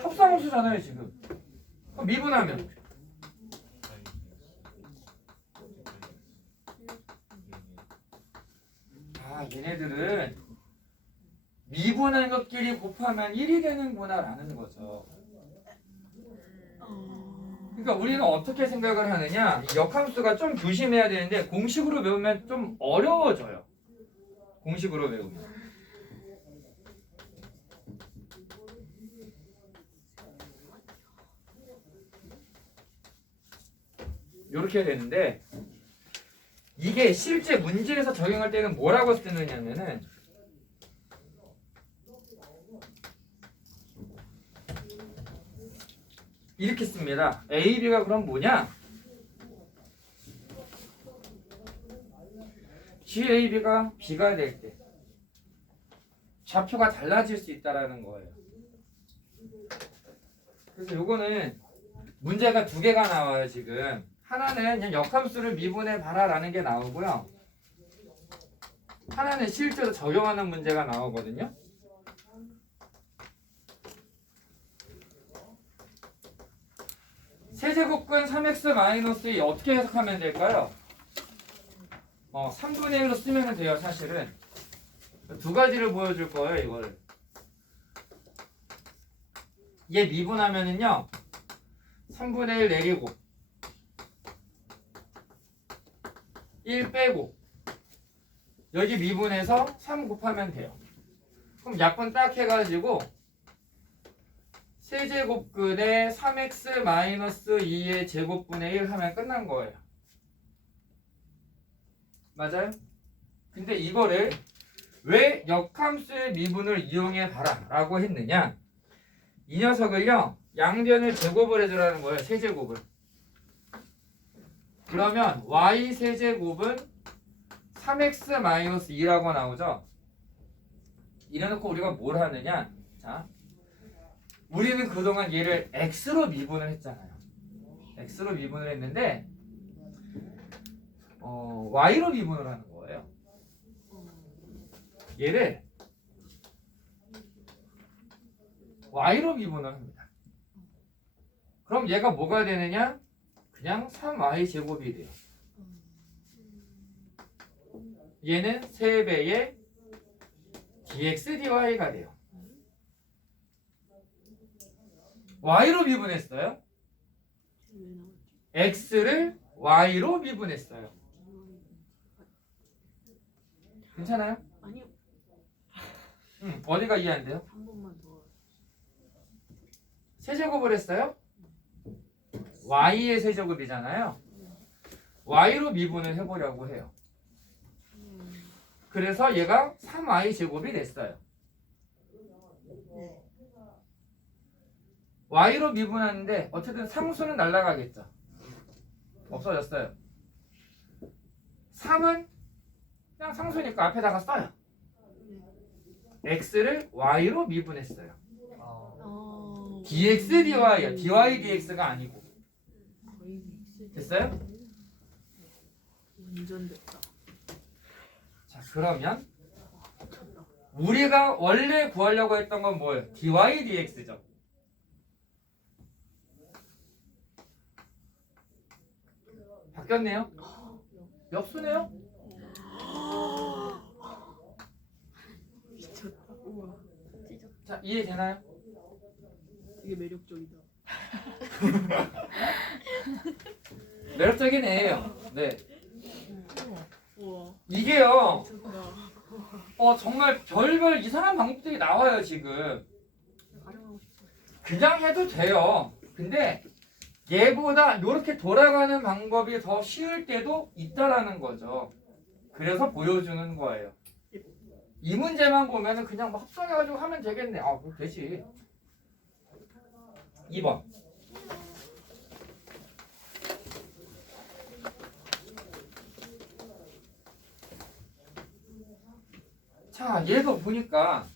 합성함수잖아요 지금. 그럼 미분하면 얘네들은 미분한 것끼리 곱하면 1이 되는구나 라는 거죠. 그러니까 우리는 어떻게 생각을 하느냐, 이 역함수가 좀 조심해야 되는데 공식으로 배우면 좀 어려워져요. 공식으로 배우면. 이렇게 되는데 이게 실제 문제에서 적용할 때는 뭐라고 쓰느냐면은 이렇게 씁니다. A, B가 그럼 뭐냐? G, A, B가 B가 될 때 좌표가 달라질 수 있다라는 거예요. 그래서 요거는 문제가 두 개가 나와요 지금. 하나는 그냥 역함수를 미분해 봐라라는 게 나오고요. 하나는 실제로 적용하는 문제가 나오거든요. 세제곱근 3x-2 어떻게 해석하면 될까요? 3분의 1로 쓰면 돼요 사실은. 두 가지를 보여줄 거예요 이거를. 얘 미분하면은요 3분의 1 내리고 1 빼고 여기 미분해서 3 곱하면 돼요. 그럼 약분 딱 해가지고 세제곱근에 3x-2의 제곱분의 1 하면 끝난 거예요. 맞아요? 근데 이거를 왜 역함수의 미분을 이용해 봐라 라고 했느냐, 이 녀석을요 양변을 제곱을 해주라는 거예요. 세제곱을. 그러면 y 세제곱은 3x-2라고 나오죠. 이래놓고 우리가 뭘 하느냐, 자, 우리는 그동안 얘를 x로 미분을 했잖아요. x로 미분을 했는데 y로 미분을 하는 거예요. 얘를 y로 미분을 합니다. 그럼 얘가 뭐가 되느냐? 그냥 3y 제곱이 돼요. 얘는 3배의 dx dy가 돼요. y로 미분했어요. x를 y로 미분했어요. 괜찮아요? 아니요. 어디가 이해 안 돼요? 한 번만 더. 세제곱을 했어요? y의 세제곱이잖아요. y로 미분을 해보려고 해요. 그래서 얘가 3y 제곱이 됐어요. y로 미분하는데 어쨌든 상수는 날아가겠죠. 없어졌어요. 3은 그냥 상수니까 앞에다가 써요. x를 y로 미분했어요. dx dy야. dy dx가 아니고. 됐어요? 완전 됐다. 자, 그러면 우리가 원래 구하려고 했던 건 뭐예요? dy dx죠. 바뀌었네요? 역수네요? 미쳤다. 우와. 자, 이해되나요? 되게 매력적이다. 매력적인 애예요. 네. 우와. 이게요, 미쳤다. 정말 별별 이상한 방법들이 나와요, 지금. 활용하고 싶어. 그냥 해도 돼요. 근데 얘보다 이렇게 돌아가는 방법이 더 쉬울 때도 있다라는 거죠. 그래서 보여주는 거예요. 이 문제만 보면은 그냥 뭐 합성해가지고 하면 되겠네. 아, 그럼 되지. 2번. 자, 얘도 보니까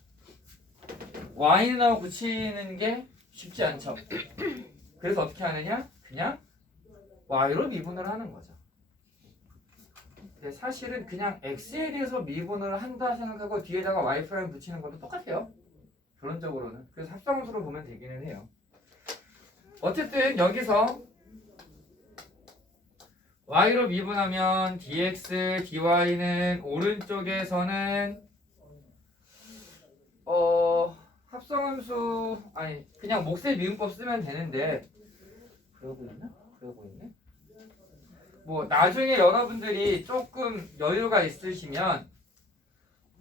y는하고 붙이는 게 쉽지 않죠. 그래서 어떻게 하느냐? 그냥 y로 미분을 하는 거죠. 근데 사실은 그냥 x에 대해서 미분을 한다 생각하고 뒤에다가 y 프라임 붙이는 것도 똑같아요. 결론적으로는. 그래서 합성함수로 보면 되기는 해요. 어쨌든 여기서 y로 미분하면 dx, dy는 오른쪽에서는 합성함수 아니 그냥 몫의 미분법 쓰면 되는데 그러고 있나? 그러고 있네. 뭐 나중에 여러분들이 조금 여유가 있으시면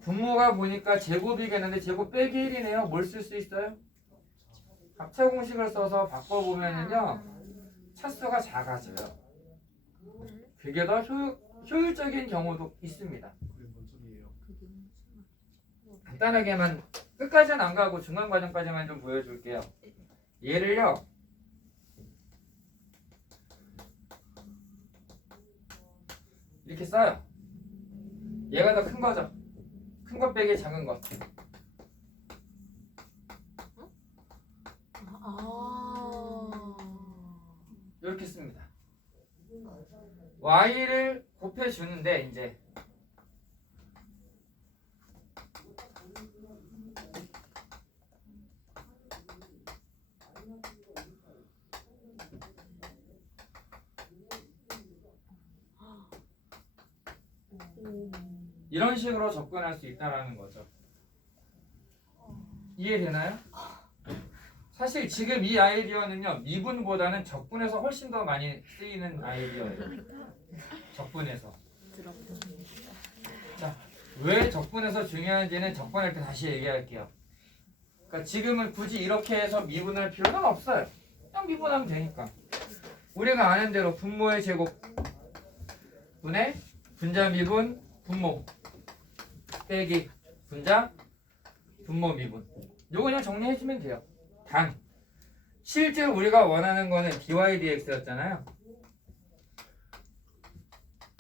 분모가 보니까 제곱이겠는데 제곱 빼기 1이네요. 뭘 쓸 수 있어요? 합차 공식을 써서 바꿔보면은요 차수가 작아져요. 그게 더 효율적인 경우도 있습니다. 간단하게만 끝까지는 안 가고 중간 과정까지만 좀 보여줄게요. 얘를요 이렇게 써요. 얘가 더 큰 거죠. 큰 것 빼기 작은 것. 이렇게 씁니다. y를 곱해주는데 이제 이런 식으로 접근할 수 있다는 거죠. 이해되나요? 사실 지금 이 아이디어는요 미분보다는 적분에서 훨씬 더 많이 쓰이는 아이디어예요. 적분에서. 자, 왜 적분에서 중요한지는 적분할 때 다시 얘기할게요. 그러니까 지금은 굳이 이렇게 해서 미분할 필요는 없어요. 그냥 미분하면 되니까. 우리가 아는 대로 분모의 제곱 분의 분자 미분 분모 빼기 분자 분모 미분. 요거 그냥 정리해주면 돼요. 단 실제로 우리가 원하는 거는 dy dx였잖아요.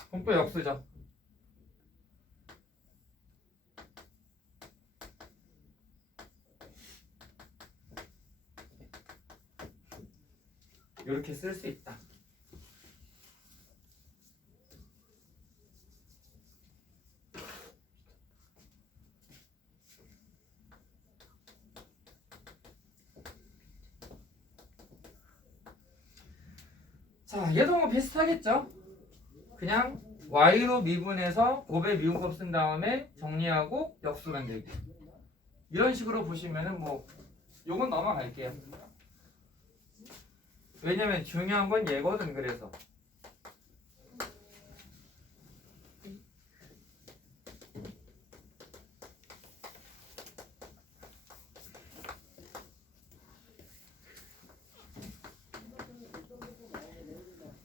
그럼 또 역수죠. 이렇게 쓸 수 있다. 자, 얘도 뭐 비슷하겠죠? 그냥 y로 미분해서 곱의 미분법 쓴 다음에 정리하고 역수 만들기. 이런 식으로 보시면은 뭐 요건 넘어갈게요. 왜냐면 중요한 건 얘거든. 그래서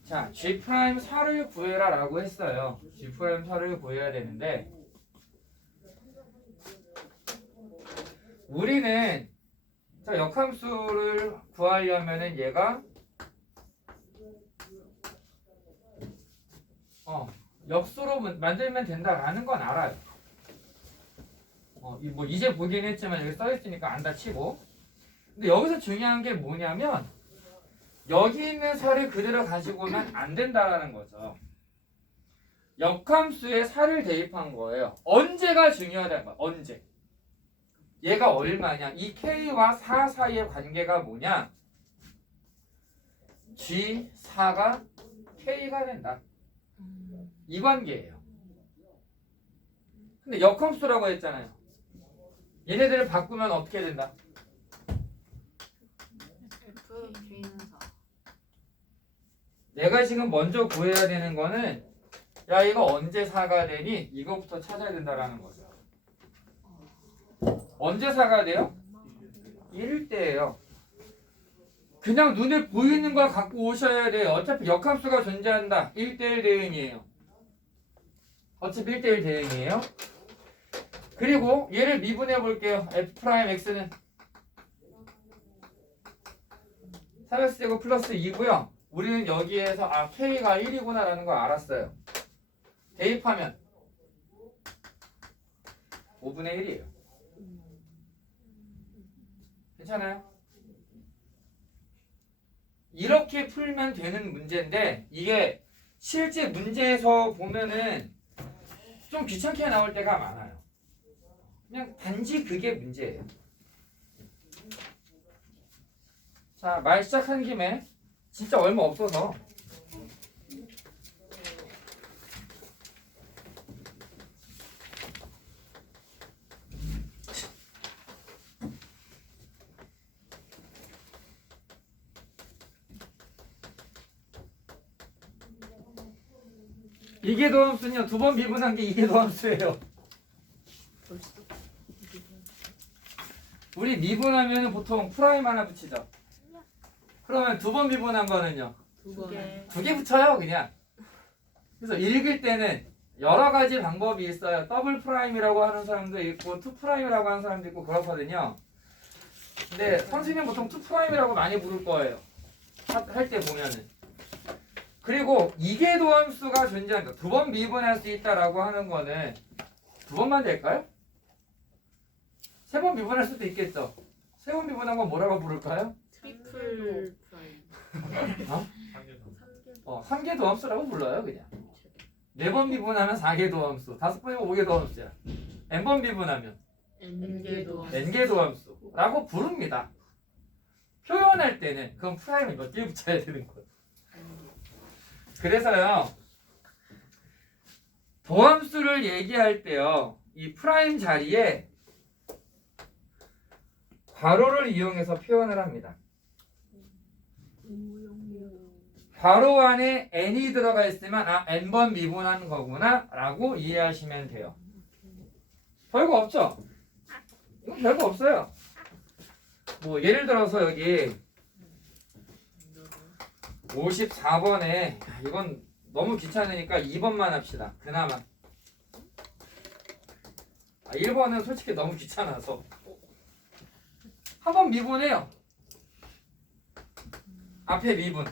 자, G'4를 구해라 라고 했어요. G'4를 구해야 되는데 우리는 자, 역함수를 구하려면은 얘가 역수로 만들면 된다라는 건 알아요. 뭐 이제 보긴 했지만 여기 써있으니까 안다 치고. 근데 여기서 중요한 게 뭐냐면 여기 있는 살을 그대로 가지고 오면 안 된다라는 거죠. 역함수에 살을 대입한 거예요. 언제가 중요하다는 거야. 언제. 얘가 얼마냐. 이 K와 4 사이의 관계가 뭐냐. G4가 K가 된다. 이 관계예요. 근데 역함수라고 했잖아요. 얘네들을 바꾸면 어떻게 된다? F K는 4. 내가 지금 먼저 구해야 되는 거는 야 이거 언제 4가 되니? 이거부터 찾아야 된다라는 거죠. 언제 4가 돼요? 1일 때예요. 그냥 눈에 보이는 걸 갖고 오셔야 돼요. 어차피 역함수가 존재한다. 1대1 대응이에요. 어차피 1대1 대응이에요. 그리고 얘를 미분해 볼게요. F'X는 3X제곱 플러스 2고요. 우리는 여기에서 K가 1이구나 라는 걸 알았어요. 대입하면 5분의 1이에요. 괜찮아요? 이렇게 풀면 되는 문제인데 이게 실제 문제에서 보면은 좀 귀찮게 나올 때가 많아요. 그냥 단지 그게 문제예요. 자, 말 시작한 김에 진짜 얼마 없어서 이게 도함수는요. 두 번 미분한 게 이게 도함수예요. 벌써? 우리 미분하면 보통 프라임 하나 붙이죠. 그러면 두 번 미분한 거는요. 두 번. 두 개 붙여요 그냥. 그래서 읽을 때는 여러 가지 방법이 있어요. 더블 프라임이라고 하는 사람도 있고 투 프라임이라고 하는 사람도 있고 그렇거든요. 근데 선생님 보통 투 프라임이라고 많이 부를 거예요. 할 때 보면은. 그리고 이게 도함수가 존재한다. 두 번 미분할 수 있다라고 하는 거는 두 번만 될까요? 세 번 미분할 수도 있겠죠. 세 번 미분한 건 뭐라고 부를까요? 트리플 프라임. 어? 3개 도함수라고 불러요 그냥. 4번 미분하면 4개 도함수, 5번이면 5개 도함수야. n번 미분하면 N개도. n개 도함수라고 부릅니다. 표현할 때는 그럼 프라임을 몇 개 붙여야 되는 거예요. 그래서요 도함수를 얘기할 때요 이 프라임 자리에 괄호를 이용해서 표현을 합니다. 괄호 안에 n이 들어가 있으면 n번 미분한 거구나 라고 이해하시면 돼요. 별거 없죠? 이건 별거 없어요. 뭐 예를 들어서 여기 54번에 이건 너무 귀찮으니까 2번만 합시다. 그나마 1번은 솔직히 너무 귀찮아서 한번 미분해요. 앞에 미분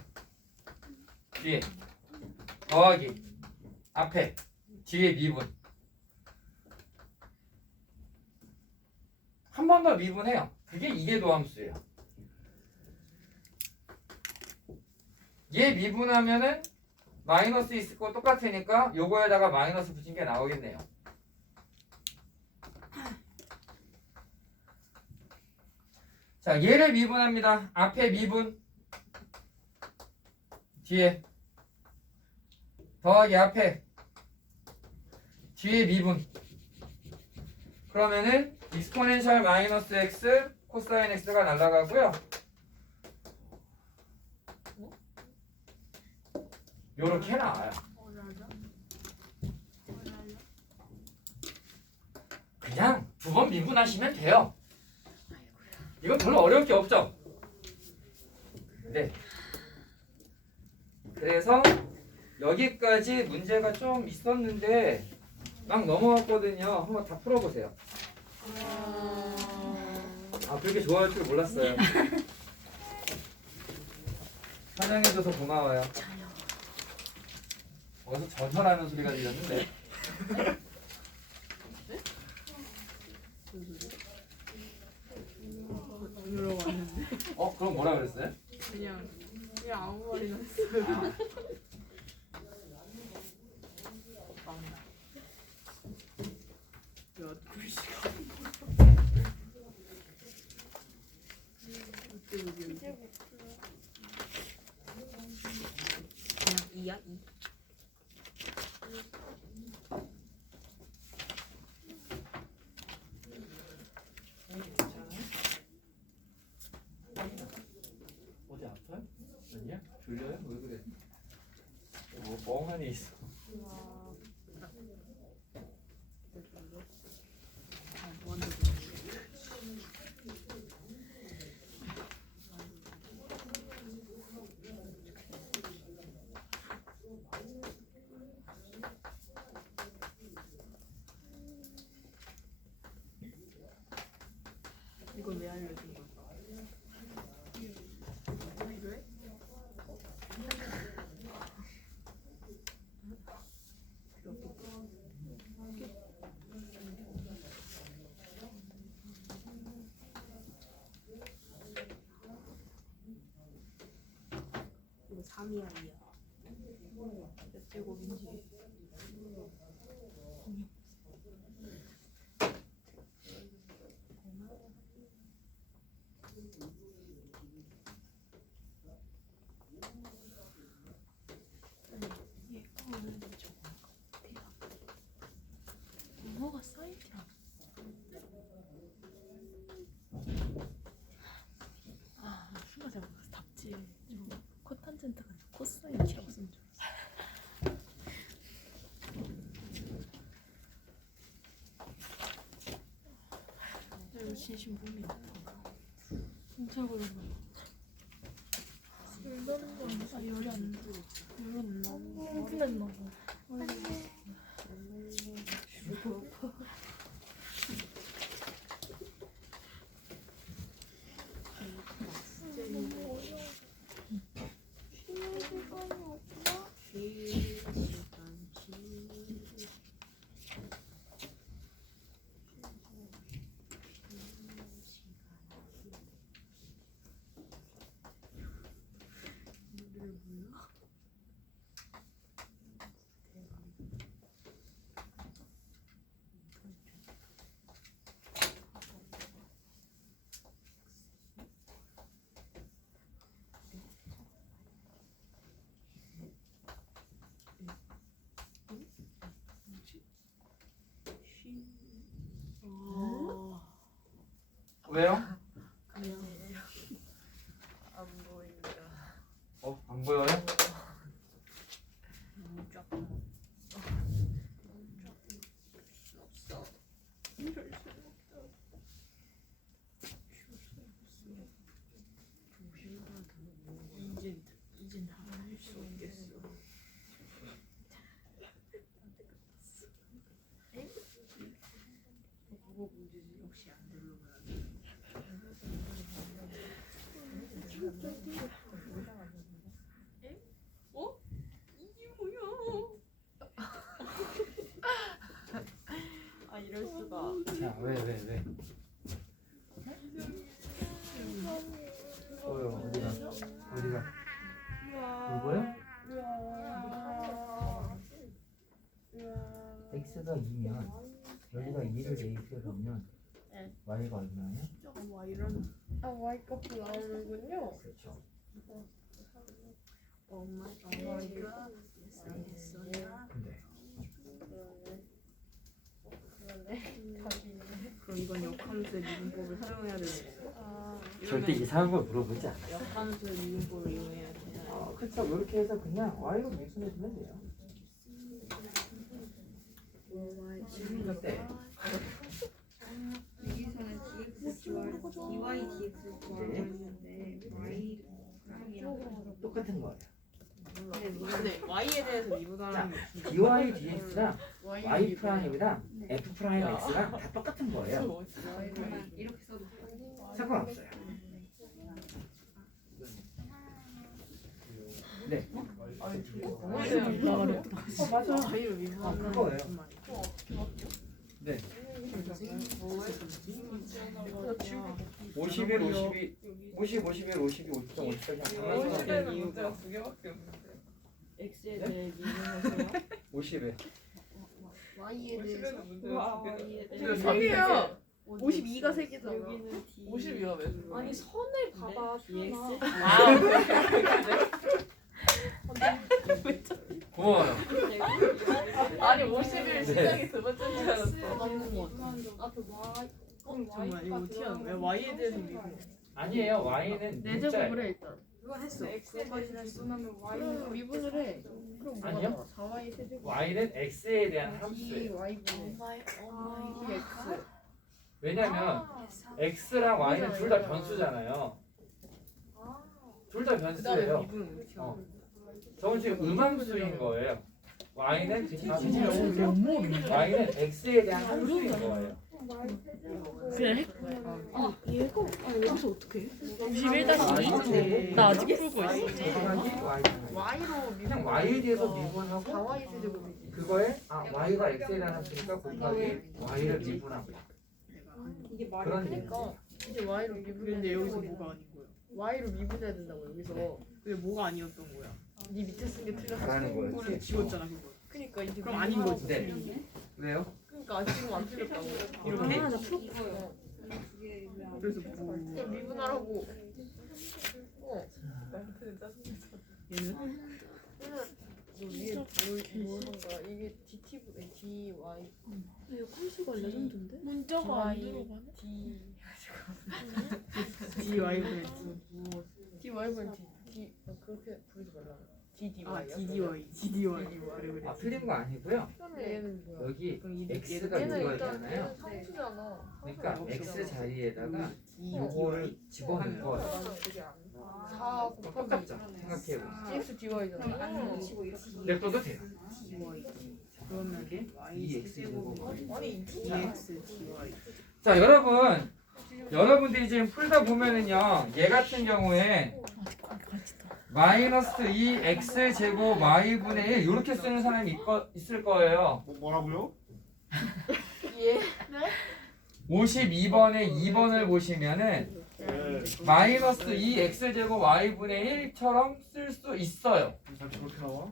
뒤에 더하기 앞에 뒤에 미분 한 번 더 미분해요. 그게 이계도함수예요. 얘 미분하면은 마이너스 있을 거 똑같으니까 요거에다가 마이너스 붙인 게 나오겠네요. 자, 얘를 미분합니다. 앞에 미분 뒤에 더하기 앞에 뒤에 미분 그러면은 익스포넨셜 마이너스 x 코사인 x가 날아가고요. 요렇게 나와요. 그냥 두 번 미분하시면 돼요. 이거 별로 어려울 게 없죠? 네. 그래서 여기까지 문제가 좀 있었는데 막 넘어갔거든요. 한번 다 풀어보세요. 아, 그렇게 좋아할 줄 몰랐어요. 사랑해줘서 고마워요. 어디서 전설하는 소리가 들렸는데. 이러고 왔는데 그럼 뭐라 그랬어요? 그냥 아무 말이나 했어요. 몇 글씨가 그냥 2야 2. 어디 아파요? 아니야? 졸려요? 왜 그래? 뭐 멍하니 있어. 이걸 왜 알려준 거야? 필요해? 이거 3이야 2야. 몇 제곱인지. 뭐가 사이트야? 아, 순간 제가 답지. 코탄젠트가 코사인 T라고 쓴 줄 알았어. 이거 진심 몸이 아파. 진짜 그러면 술 넣는 거 아, 열이 안 나. 열이 안 나. 풀렸나 봐. 왜요? 안 보인다. 안 보여요? 역시 안 들으면 어? 이게 뭐야? 아 이럴 수가. 자, 왜? 어디가? 이거요? x가 2면 여기가 2를 x에 넣으면 네. y가 얼마예요? 와 이런. Y값이 나오는군요. 그렇죠. 엄마 이거 됐어요. 근데 그럼 이건 역함수의 미분법을 사용해야 되겠어. 절대 이상한 걸 물어보지 않아요. 역함수의 미분법을 이용해야 되나요? 그렇죠. 이렇게 해서 그냥 y로 미분해주면 돼요. 어때? 여기서는 dx dy dx 구하는데 y랑 똑같은 거예요. 근데 y에 대해서 미분하는 게 무슨 dy dx랑 y 프라임이랑 f 프라임 x랑 다 똑같은 거예요. 그러면 이렇게 써도 상관없어요. 네. 맞아. y를 미분하는 그거예요. 무슨 말이야? 네. 51, 51, 52, 50, 51, 52, 50점, 50까지 한 50에는 문제가 두 개밖에 없는데. x에 대해 미분하세요? 50에. y에 50에는 문제가 와, 두 개다. y에 세 대해서 개야. 어디 52가 세 개잖아. 여기는 d 52가 왜 두 개야? 아니 선을 봐봐 dx 고마워요. 아니 51 시작이 두 번째인 줄 알았어. 맞는 거 같아. 앞에 y 정말 이거 튀어나와. 왜 y에 대해서 미분? 아니에요. y는 내 문자예요. 제곱을 해 일단. 그거 했어. x까지 미분하면 y 그럼 미분을 해. 그럼 뭐가 아니요. 나와? 4y 세제곱. y는 x에 대한 함수예요. DY분의 이게 x. 왜냐면 x랑 y는 둘 다 변수잖아요. 둘 다 그다음에 변수예요. 미분은 어떻게 하는 거야? 저건 지금 음함수인 거예요. y는 y는 x에 대한 함수인 거예요. 그냥 해. 얘가 여기서 어떻게 해? 91-2? 나 아직 풀고 있어. y로 그냥 y에 대해서 미분하고 4y 세제곱이지. 그거에 y가 x에 대한 함수니까 곱하기 y를 미분하고 이게 말이 그런 그러니까 이제 y로 미분해. 근데 여기서 뭐가 아닌 거야? y로 미분해야 된다고 여기서. 근데 뭐가 아니었던 거야? 네 밑에 쓴 게 틀렸어. 잘하는 거예요. 그거를 지웠잖아 그거. 그러니까 이제 그럼 아닌 거지. 네. 왜요? 그러니까 지금 안 틀렸다고. 이렇게? 나 이거요. 이게 왜안 그래서 뭐 그냥 미분하라고. 나한테는 짜증나. 얘는? 너 위에 뭘 한 거야? 이게 DT분의 DY. 이거 컴수가 레전드인데? 문자가 안 DY. 들어가네? D. dy분의 DY분 D. 그렇게 부르지 말라고. 아 DDY야. DDY 그래 아 틀린 거 아니고요. 얘는 뭐야? 여기 그럼 이 x가 얘는 누가 일단 있잖아요. 얘는 상수잖아. 그러니까 x 자리에다가 D 요거를 집어넣은 거예요. 나는 그게 안 돼. 4 곱하기 똑같죠? 생각해보세요. DX DY잖아. 안 치고 이렇게 냅둬도 돼요. dy 그러면 y 이 x 세제곱 아니 dx dy 자 여러분들이 지금 풀다 보면은요 얘 같은 경우에 마이너스 2x 제곱 y분의 1 이렇게 쓰는 사람이 있을 거예요. 뭐라고요? 예. 52번에 2번을 보시면은 네. 마이너스 2x 제곱 y분의 1처럼 쓸 수 있어요. 잘 그렇게 나와?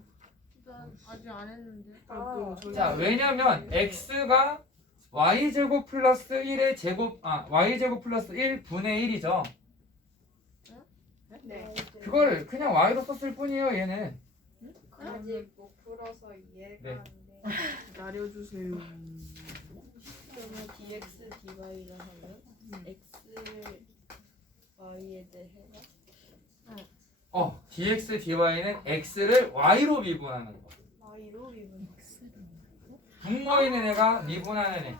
일단 아직 안 했는데. 자 왜냐면 x가 y제곱 플러스 1의 제곱 y제곱 플러스 1분의 1이죠. 네. 그거를 그냥 y로 썼을 뿐이에요 얘는. 아직 못 풀어서 이해가 네. 안 돼. 기다려주세요. 그러면 dx dy를 하면 x y에 대해가 dx dy는 x를 y로 미분하는 거. y로 미분 분모인 애가 미분하는 애.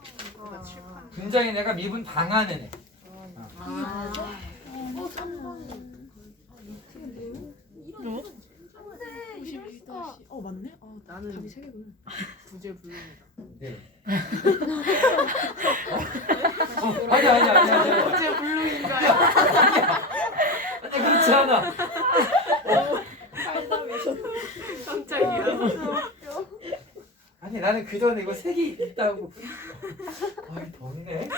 분자인 애가 미분 당하는 애. 아, 92 맞네? 나는 답이 3개구나 부재 불능이다. 네. 아니. 부재 불능인가요? 아니 그렇지 않아. 깜짝이야. 아니 나는 그 전에 이거 색이 있다고. 아 덥네.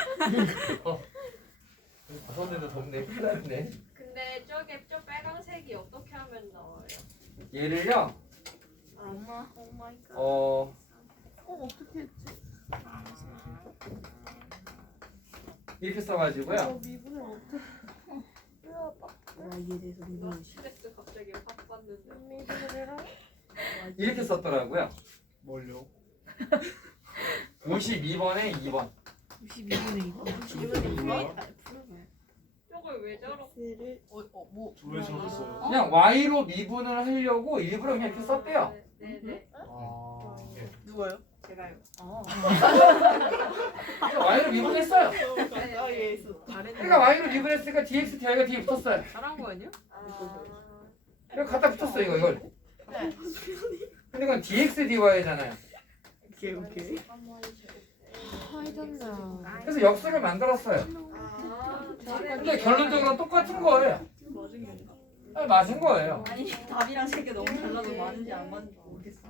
벗었는데 덥네. 큰일 났네. 근데 저게 저 빨강색이 어떻게 하면 나와요? 얘를요. 엄마 오 마이 갓. 어떻게 했지? 이렇게 써가지고요. 미분을 어떻게 와이에 대해서 이거 스트레스 갑자기 확 받는데. 미분을 해라? 이렇게 썼더라고요. 뭘요? 52번에 2번. 62분의 2번? 62분의 2번? 저걸 왜 저렇게? X를 뭐 왜 저랬어요? 그냥 y로 미분을 하려고 일부러 그냥 이렇게 썼대요. 네네. 아, 예. 누가요? 제가요. 그래서 y로 미분했어요. 예, 있어. 잘했네. 그러니까 y로 미분했으니까 dx dy가 뒤에 붙었어요. 잘한 거 아니야? 그래서 갖다 붙였어 이걸. 근데 이건 dx dy잖아요. 오케이. 하이던나. 그래서 역수를 만들었어요. 근데 결론적으로 똑같은 거예요. 아니, 맞은 거예요. 아니 답이랑 색이 너무 달라서 맞는지 안 맞는지 모르겠어.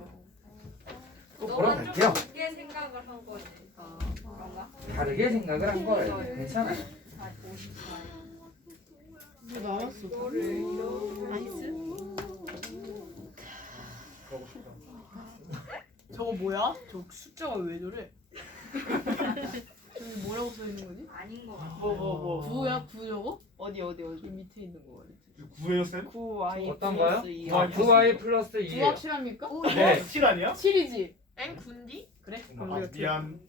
또 보러 너가 갈게요. 좀 깊게 생각을 한 거지. 그런가? 다르게 생각을 한 거예요. 괜찮아요. 54. 뭐 나왔어? 나이스. 가고 싶다. 저거 뭐야? 저 숫자가 왜 저래? 저기 뭐라고 써 있는 거지? 아닌 거 같아. 뭐. 구야? 구 저거? 어디 밑에 있는 거 말이지. 구예요, 쌤? 9y 어떤 거요? y 9y 플러스 9 2예요. 확실합니까? 네. 7 아니야? 7이지? 엥? 군디? 그래? 아, 미안.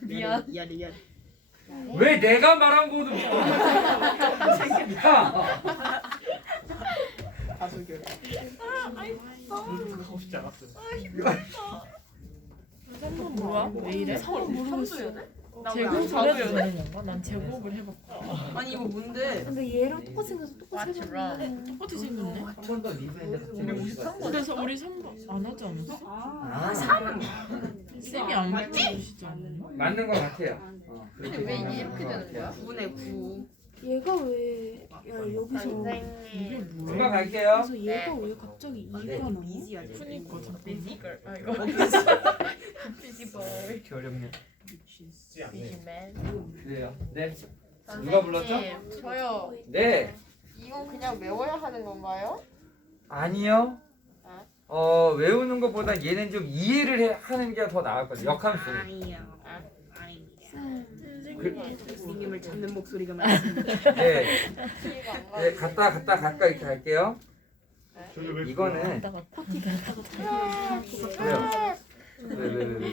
미안. 왜 내가 말한 거도 야, 다수결. 가고 싶지 않았어요. 3번 뭐야? 왜 이래? 3번 모르겠어. 제곱 제곱을 해도 되는 건가? 난 제곱을 해봤고. 아니 이거 뭔데? 근데 얘랑 똑같이 생겨서 똑같이 해봤는데 똑같이 생겼네? 한 번 더 리뷰했는데 갑자기 그래서 우리 3번 안 하지 않았어? 아, 쌤이 안 맞춰주시지 않았나? 맞는 것 같아요. 근데 왜 이게 이렇게 되는 거야? 9네 9. 얘가 왜 여기서 이게 뭐야? 금방 갈게요. 그래서 얘가 왜 갑자기 2가 나와? 미지야. 그니까 잠깐. 비지걸. 아 이거 비지걸. 이렇게 어렵네. 쉽지 않네. 그래요. 네. 누가 불렀죠? 저요. 네. 이건 그냥 외워야 하는 건가요? 아니요. 외우는 것보다 얘는 좀 이해를 하는 게 더 나을 거예요. 역함수. 아니요. 아니. 그, 스님을 찾는 목소리가 많습니다. 네. 네, 갔다 이렇게 갈게요. 저기 왜 이거는 갔다 갔다. 왜요? 왜?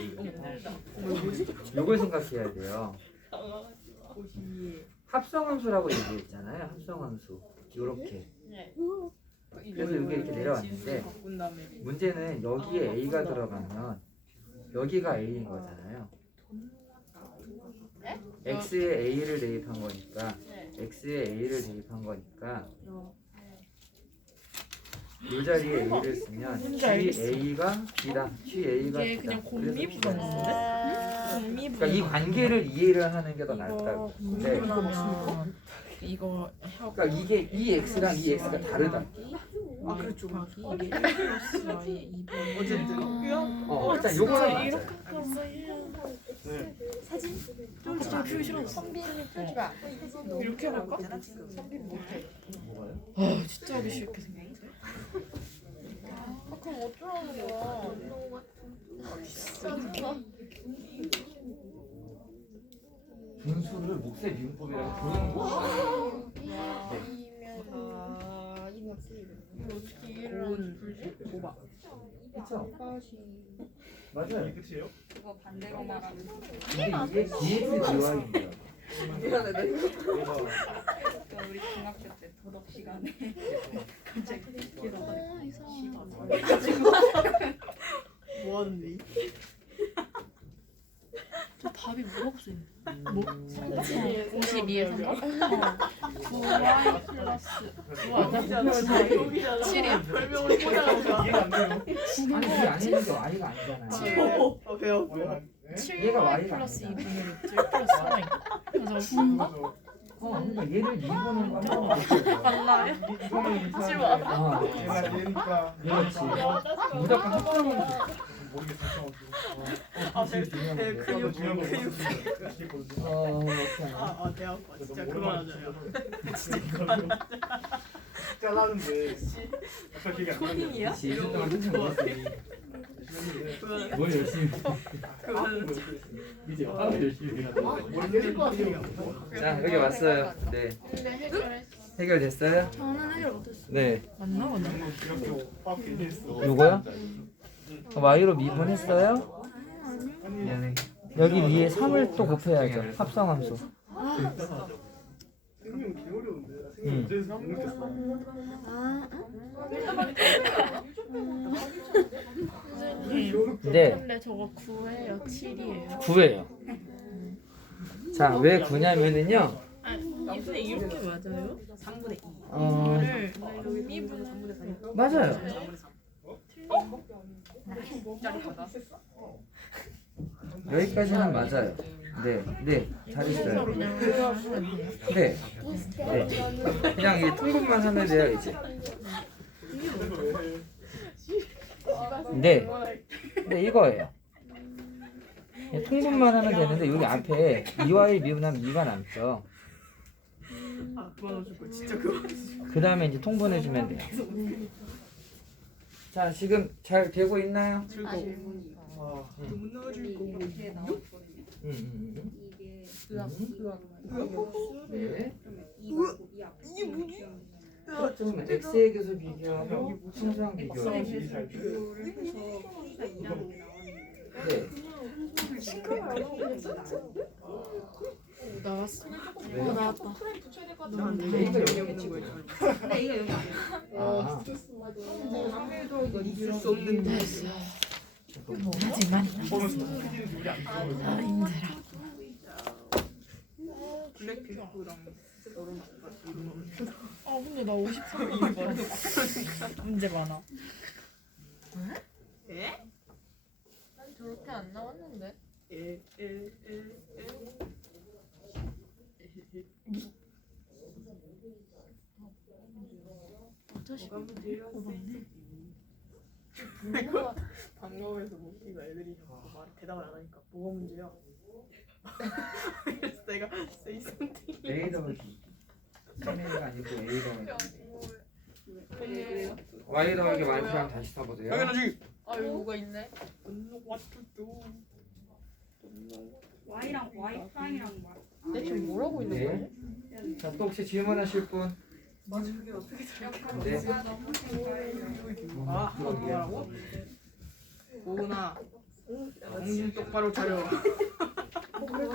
요걸 생각해야 돼요. 합성함수라고 얘기했잖아요. 합성함수. 요렇게. 그래서 여기 이렇게 내려왔는데 문제는 여기에 A가 들어가면 여기가 A인 거잖아요. X에 A를 대입한 거니까 X에 A를 대입한 거니까 이 자리에 A를 쓰면 GA가 B다. GA가 이게 B다. 그냥 그래서 곰미분인데? 그러니까 이 관계를 이해를 하는 게 더 낫다고. 네. 곰미분하면 이거 그러니까 이게 이 X랑 이 X가 다르다. 아 그렇죠. 이게 1 플러스 Y의 2분. 어쨌든. 일단 요거는 이렇게 맞아요. 하면 네. 좀 주기 싫어. 이렇게 해볼까? 뭐가요? 아 진짜 하기 싫게 생겼네. 그럼 어쩌라는 거야? 분수를 몫의 미분법이라고 부르는 거예요. 어떻게 이해를 하는지 풀지? 봐. 그렇죠? 이게 맞아요. 끝이에요? 그거 반대로 말하면 이게 DX DY인 거예요. 내가 또 우리 중학교 때 도덕 시간에 갑자기 뭐 하는데? 저 답이 뭐라고 써있는 뭐? 52에 3? 9y 플러스 7이 별명을 꽂아가지고. 이해가 안 돼요. 아니 이게 아니는 게 y가 아니잖아요. 배워. 예? 7 얘가 Y가 플러스 아니야. 2분의 루트 1 플러스 4인가? 그래서 9인가? 그러니까 얘를 2분의 거 맞나요? 이거는 아, 얘가 얘니까. 그렇지. 무조건 합성은 모르겠어. 아, 배 근육 중요한 거 근육. 이렇게 아, 배 아파. 진짜 그만하자요. 잘라는데 아까 기억이 안 나는데. 코딩이야? 그렇지. 2주 동안 항상 그랬지. 뭘 열심히 이제 열심히 해야 돼. 머리 깨질 것 같아요. 자 여기 왔어요. 네 근데 해결했어. 해결됐어요? 저는 해결 못했어. 네 맞나? 맞나? 이렇게 화학 괜히 했어. 요거요? Y로 미분했어요? 미안해. 여기 위에 3을 또 곱해야죠. 합성함수. 생명 개 어려운데. 생명 어제서 못 느꼈어. 선생님. 네 근데 저거 9예요? 7이에요? 9예요. 자 왜 9냐면은요. 근데 이렇게 맞아요? 3분의 2. 어 이거를 미분 3분의 4니까. 맞아요. 3분의 3. 짜릿하다. 여기까지는 맞아요. 네 잘했어요. 그냥 하면 돼요. 네. 네. 그냥 이 통분만 하면 돼요 이제. 네. 네 이거예요. 예, 통분만 하면 되는데 여기 앞에 2y 미분하면 2가 남죠. 아, 그만하실 거 진짜 그만. 그 다음에 이제 통분해주면 돼요. 자 지금 잘 되고 있나요? 아, 무너질 거고. 네. 좀 x의 교수 비교하고 순수한 비교. 네. 나왔어? 네. 나왔다. 난 A가 영역 있는 거예요. 근데 A가 영역 아니야. 아, 있을 수 없는 일. 하지만 보면서 우리 안 아 좋아요. 힘들어. 블랙핑크랑 너랑 아 근데 나 53번 문제 많아. 에? 저렇게 안 나왔는데? 어쩌시 오반데? 방과후에서 목기가 애들이 말 대답을 안 하니까 뭐가 문제야? 그래서 내가 say something. A 더하기 A가 아니고 A 더하기 Y 더하기 Y프랑 다시 써보세요. 당연하지. 아 여기 뭐가 있네? Don't know what to do. Y랑 Y 프라임이랑 내 지금 뭐라고 있는 네. 거지? 자, 또 혹시 질문하실 분? 맞아, 그게 어떻게 네. 아, 뭐라고? 오은아, 정신 똑바로 차려. 왜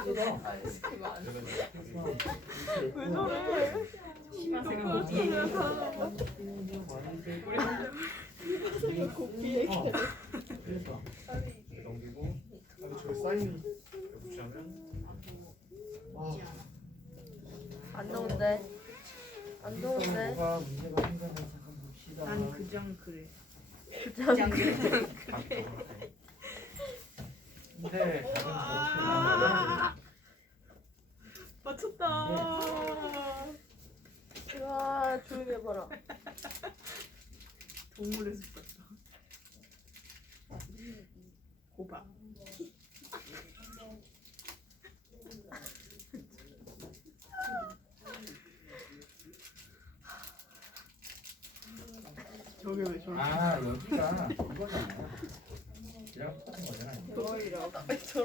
저래? 넘기고. 근데 저 사인이 붙이면. 안 좋은데. 안 좋은데. 뭐가 문제가 생겼나 잠깐 봅시다. 난 그냥 그래. 네. 맞췄다. 와 조용히 해봐라. 동물의 숲 같다. 호박. 저게 왜 저래? 아 여기가 이거잖아요. 이랑 똑같은 거잖아요.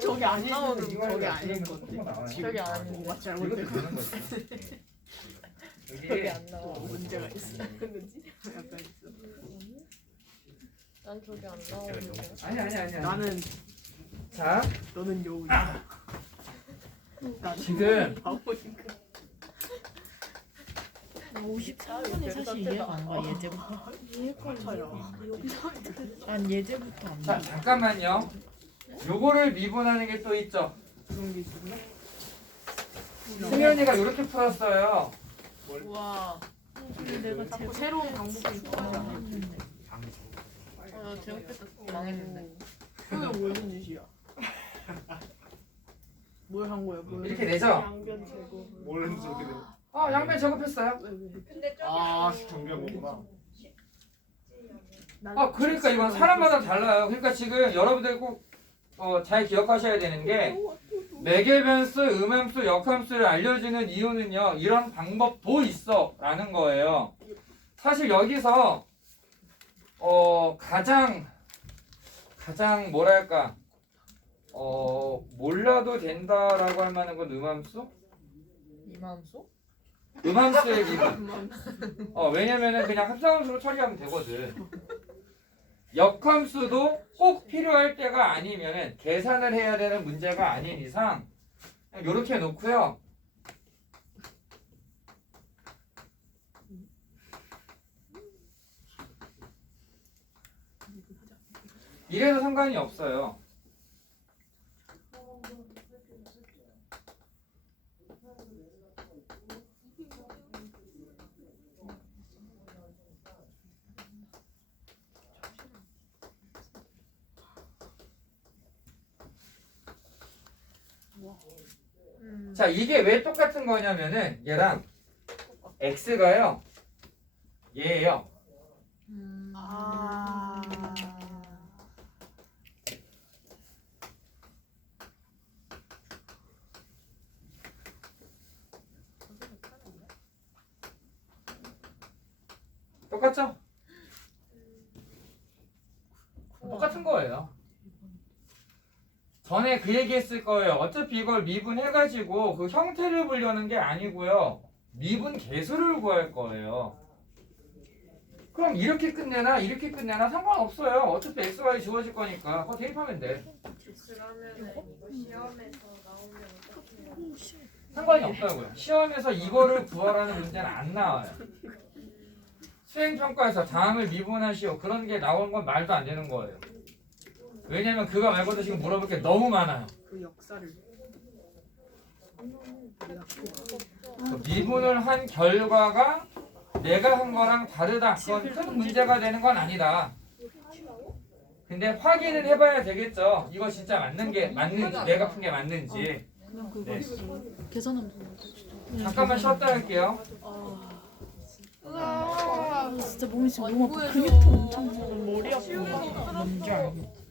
저게 안 나오는 이거는 저게 그러면 아닌 또 건데. 나와요. 저기 안 뭐가 이것도 잘못된 되는 거죠. 저기 여기 안 나와. 문제가 있어. 그지? 약간 있어. 난 저기 안 나오는데. 아니. 나는 자 너는 여우야. 나는 지금 바보니까. 나 53번이 사실 이해가 안 가. 예제부터. 맞아요. 난 예제부터 안 자 가. 잠깐만요. 요거를 미분하는 게 또 있죠. 그런 게 있었나? 승현이가 이렇게 풀었어요. 와. 내가 자꾸 새로운 방법이 했는데. 나 제목 뺐다 망했는데. 그게 무슨 짓이야? 뭘 한 거야? 뭘? 이렇게 되죠? 양변 제거. 뭘 했는지 모르게 돼. 양변 작업했어요. 근데 저기 아, 정비한 거구나. 그러니까 이건 사람마다 달라요. 그러니까 지금 여러분들 꼭 잘 기억하셔야 되는 게 매개변수, 음함수, 역함수를 알려주는 이유는요. 이런 방법도 있어 라는 거예요. 사실 여기서 가장 뭐랄까 몰라도 된다라고 할 만한 건 음함수? 이만수? 음함수의 기본. 왜냐면은 그냥 합성함수로 처리하면 되거든. 역함수도 꼭 필요할 때가 아니면은 계산을 해야 되는 문제가 아닌 이상 그냥 요렇게 놓고요. 이래도 상관이 없어요. 자, 이게 왜 똑같은 거냐면은 얘랑 x가요. 얘예요. 아. 똑같죠? 똑같은 거예요. 전에 그 얘기 했을 거예요. 어차피 이걸 미분해가지고 그 형태를 보려는 게 아니고요. 미분 계수를 구할 거예요. 그럼 이렇게 끝내나 이렇게 끝내나 상관없어요. 어차피 x, y 주어질 거니까 그거 대입하면 돼. 그러면 이거 시험에서 나오면 어떻게 해요? 상관이 없다고요. 시험에서 이거를 구하라는 문제는 안 나와요. 수행평가에서 다음을 미분하시오 그런 게 나오는 건 말도 안 되는 거예요. 왜냐면 그거 말고도 지금 물어볼 게 너무 많아요. 그 역사를. 그 미분을 한 결과가 내가 한 거랑 다르다. 그건 큰 문제가 되는 건 아니다. 근데 확인을 해봐야 되겠죠. 이거 진짜 맞는 게 맞는지 내가 푼 게 맞는지. 그냥 그거 네. 계산하면 되는데. 잠깐만 쉬었다 할게요. 진짜 몸이 지금 너무 아파. 근육통 엄청. 머리 아프고. 뭔지 알겠지.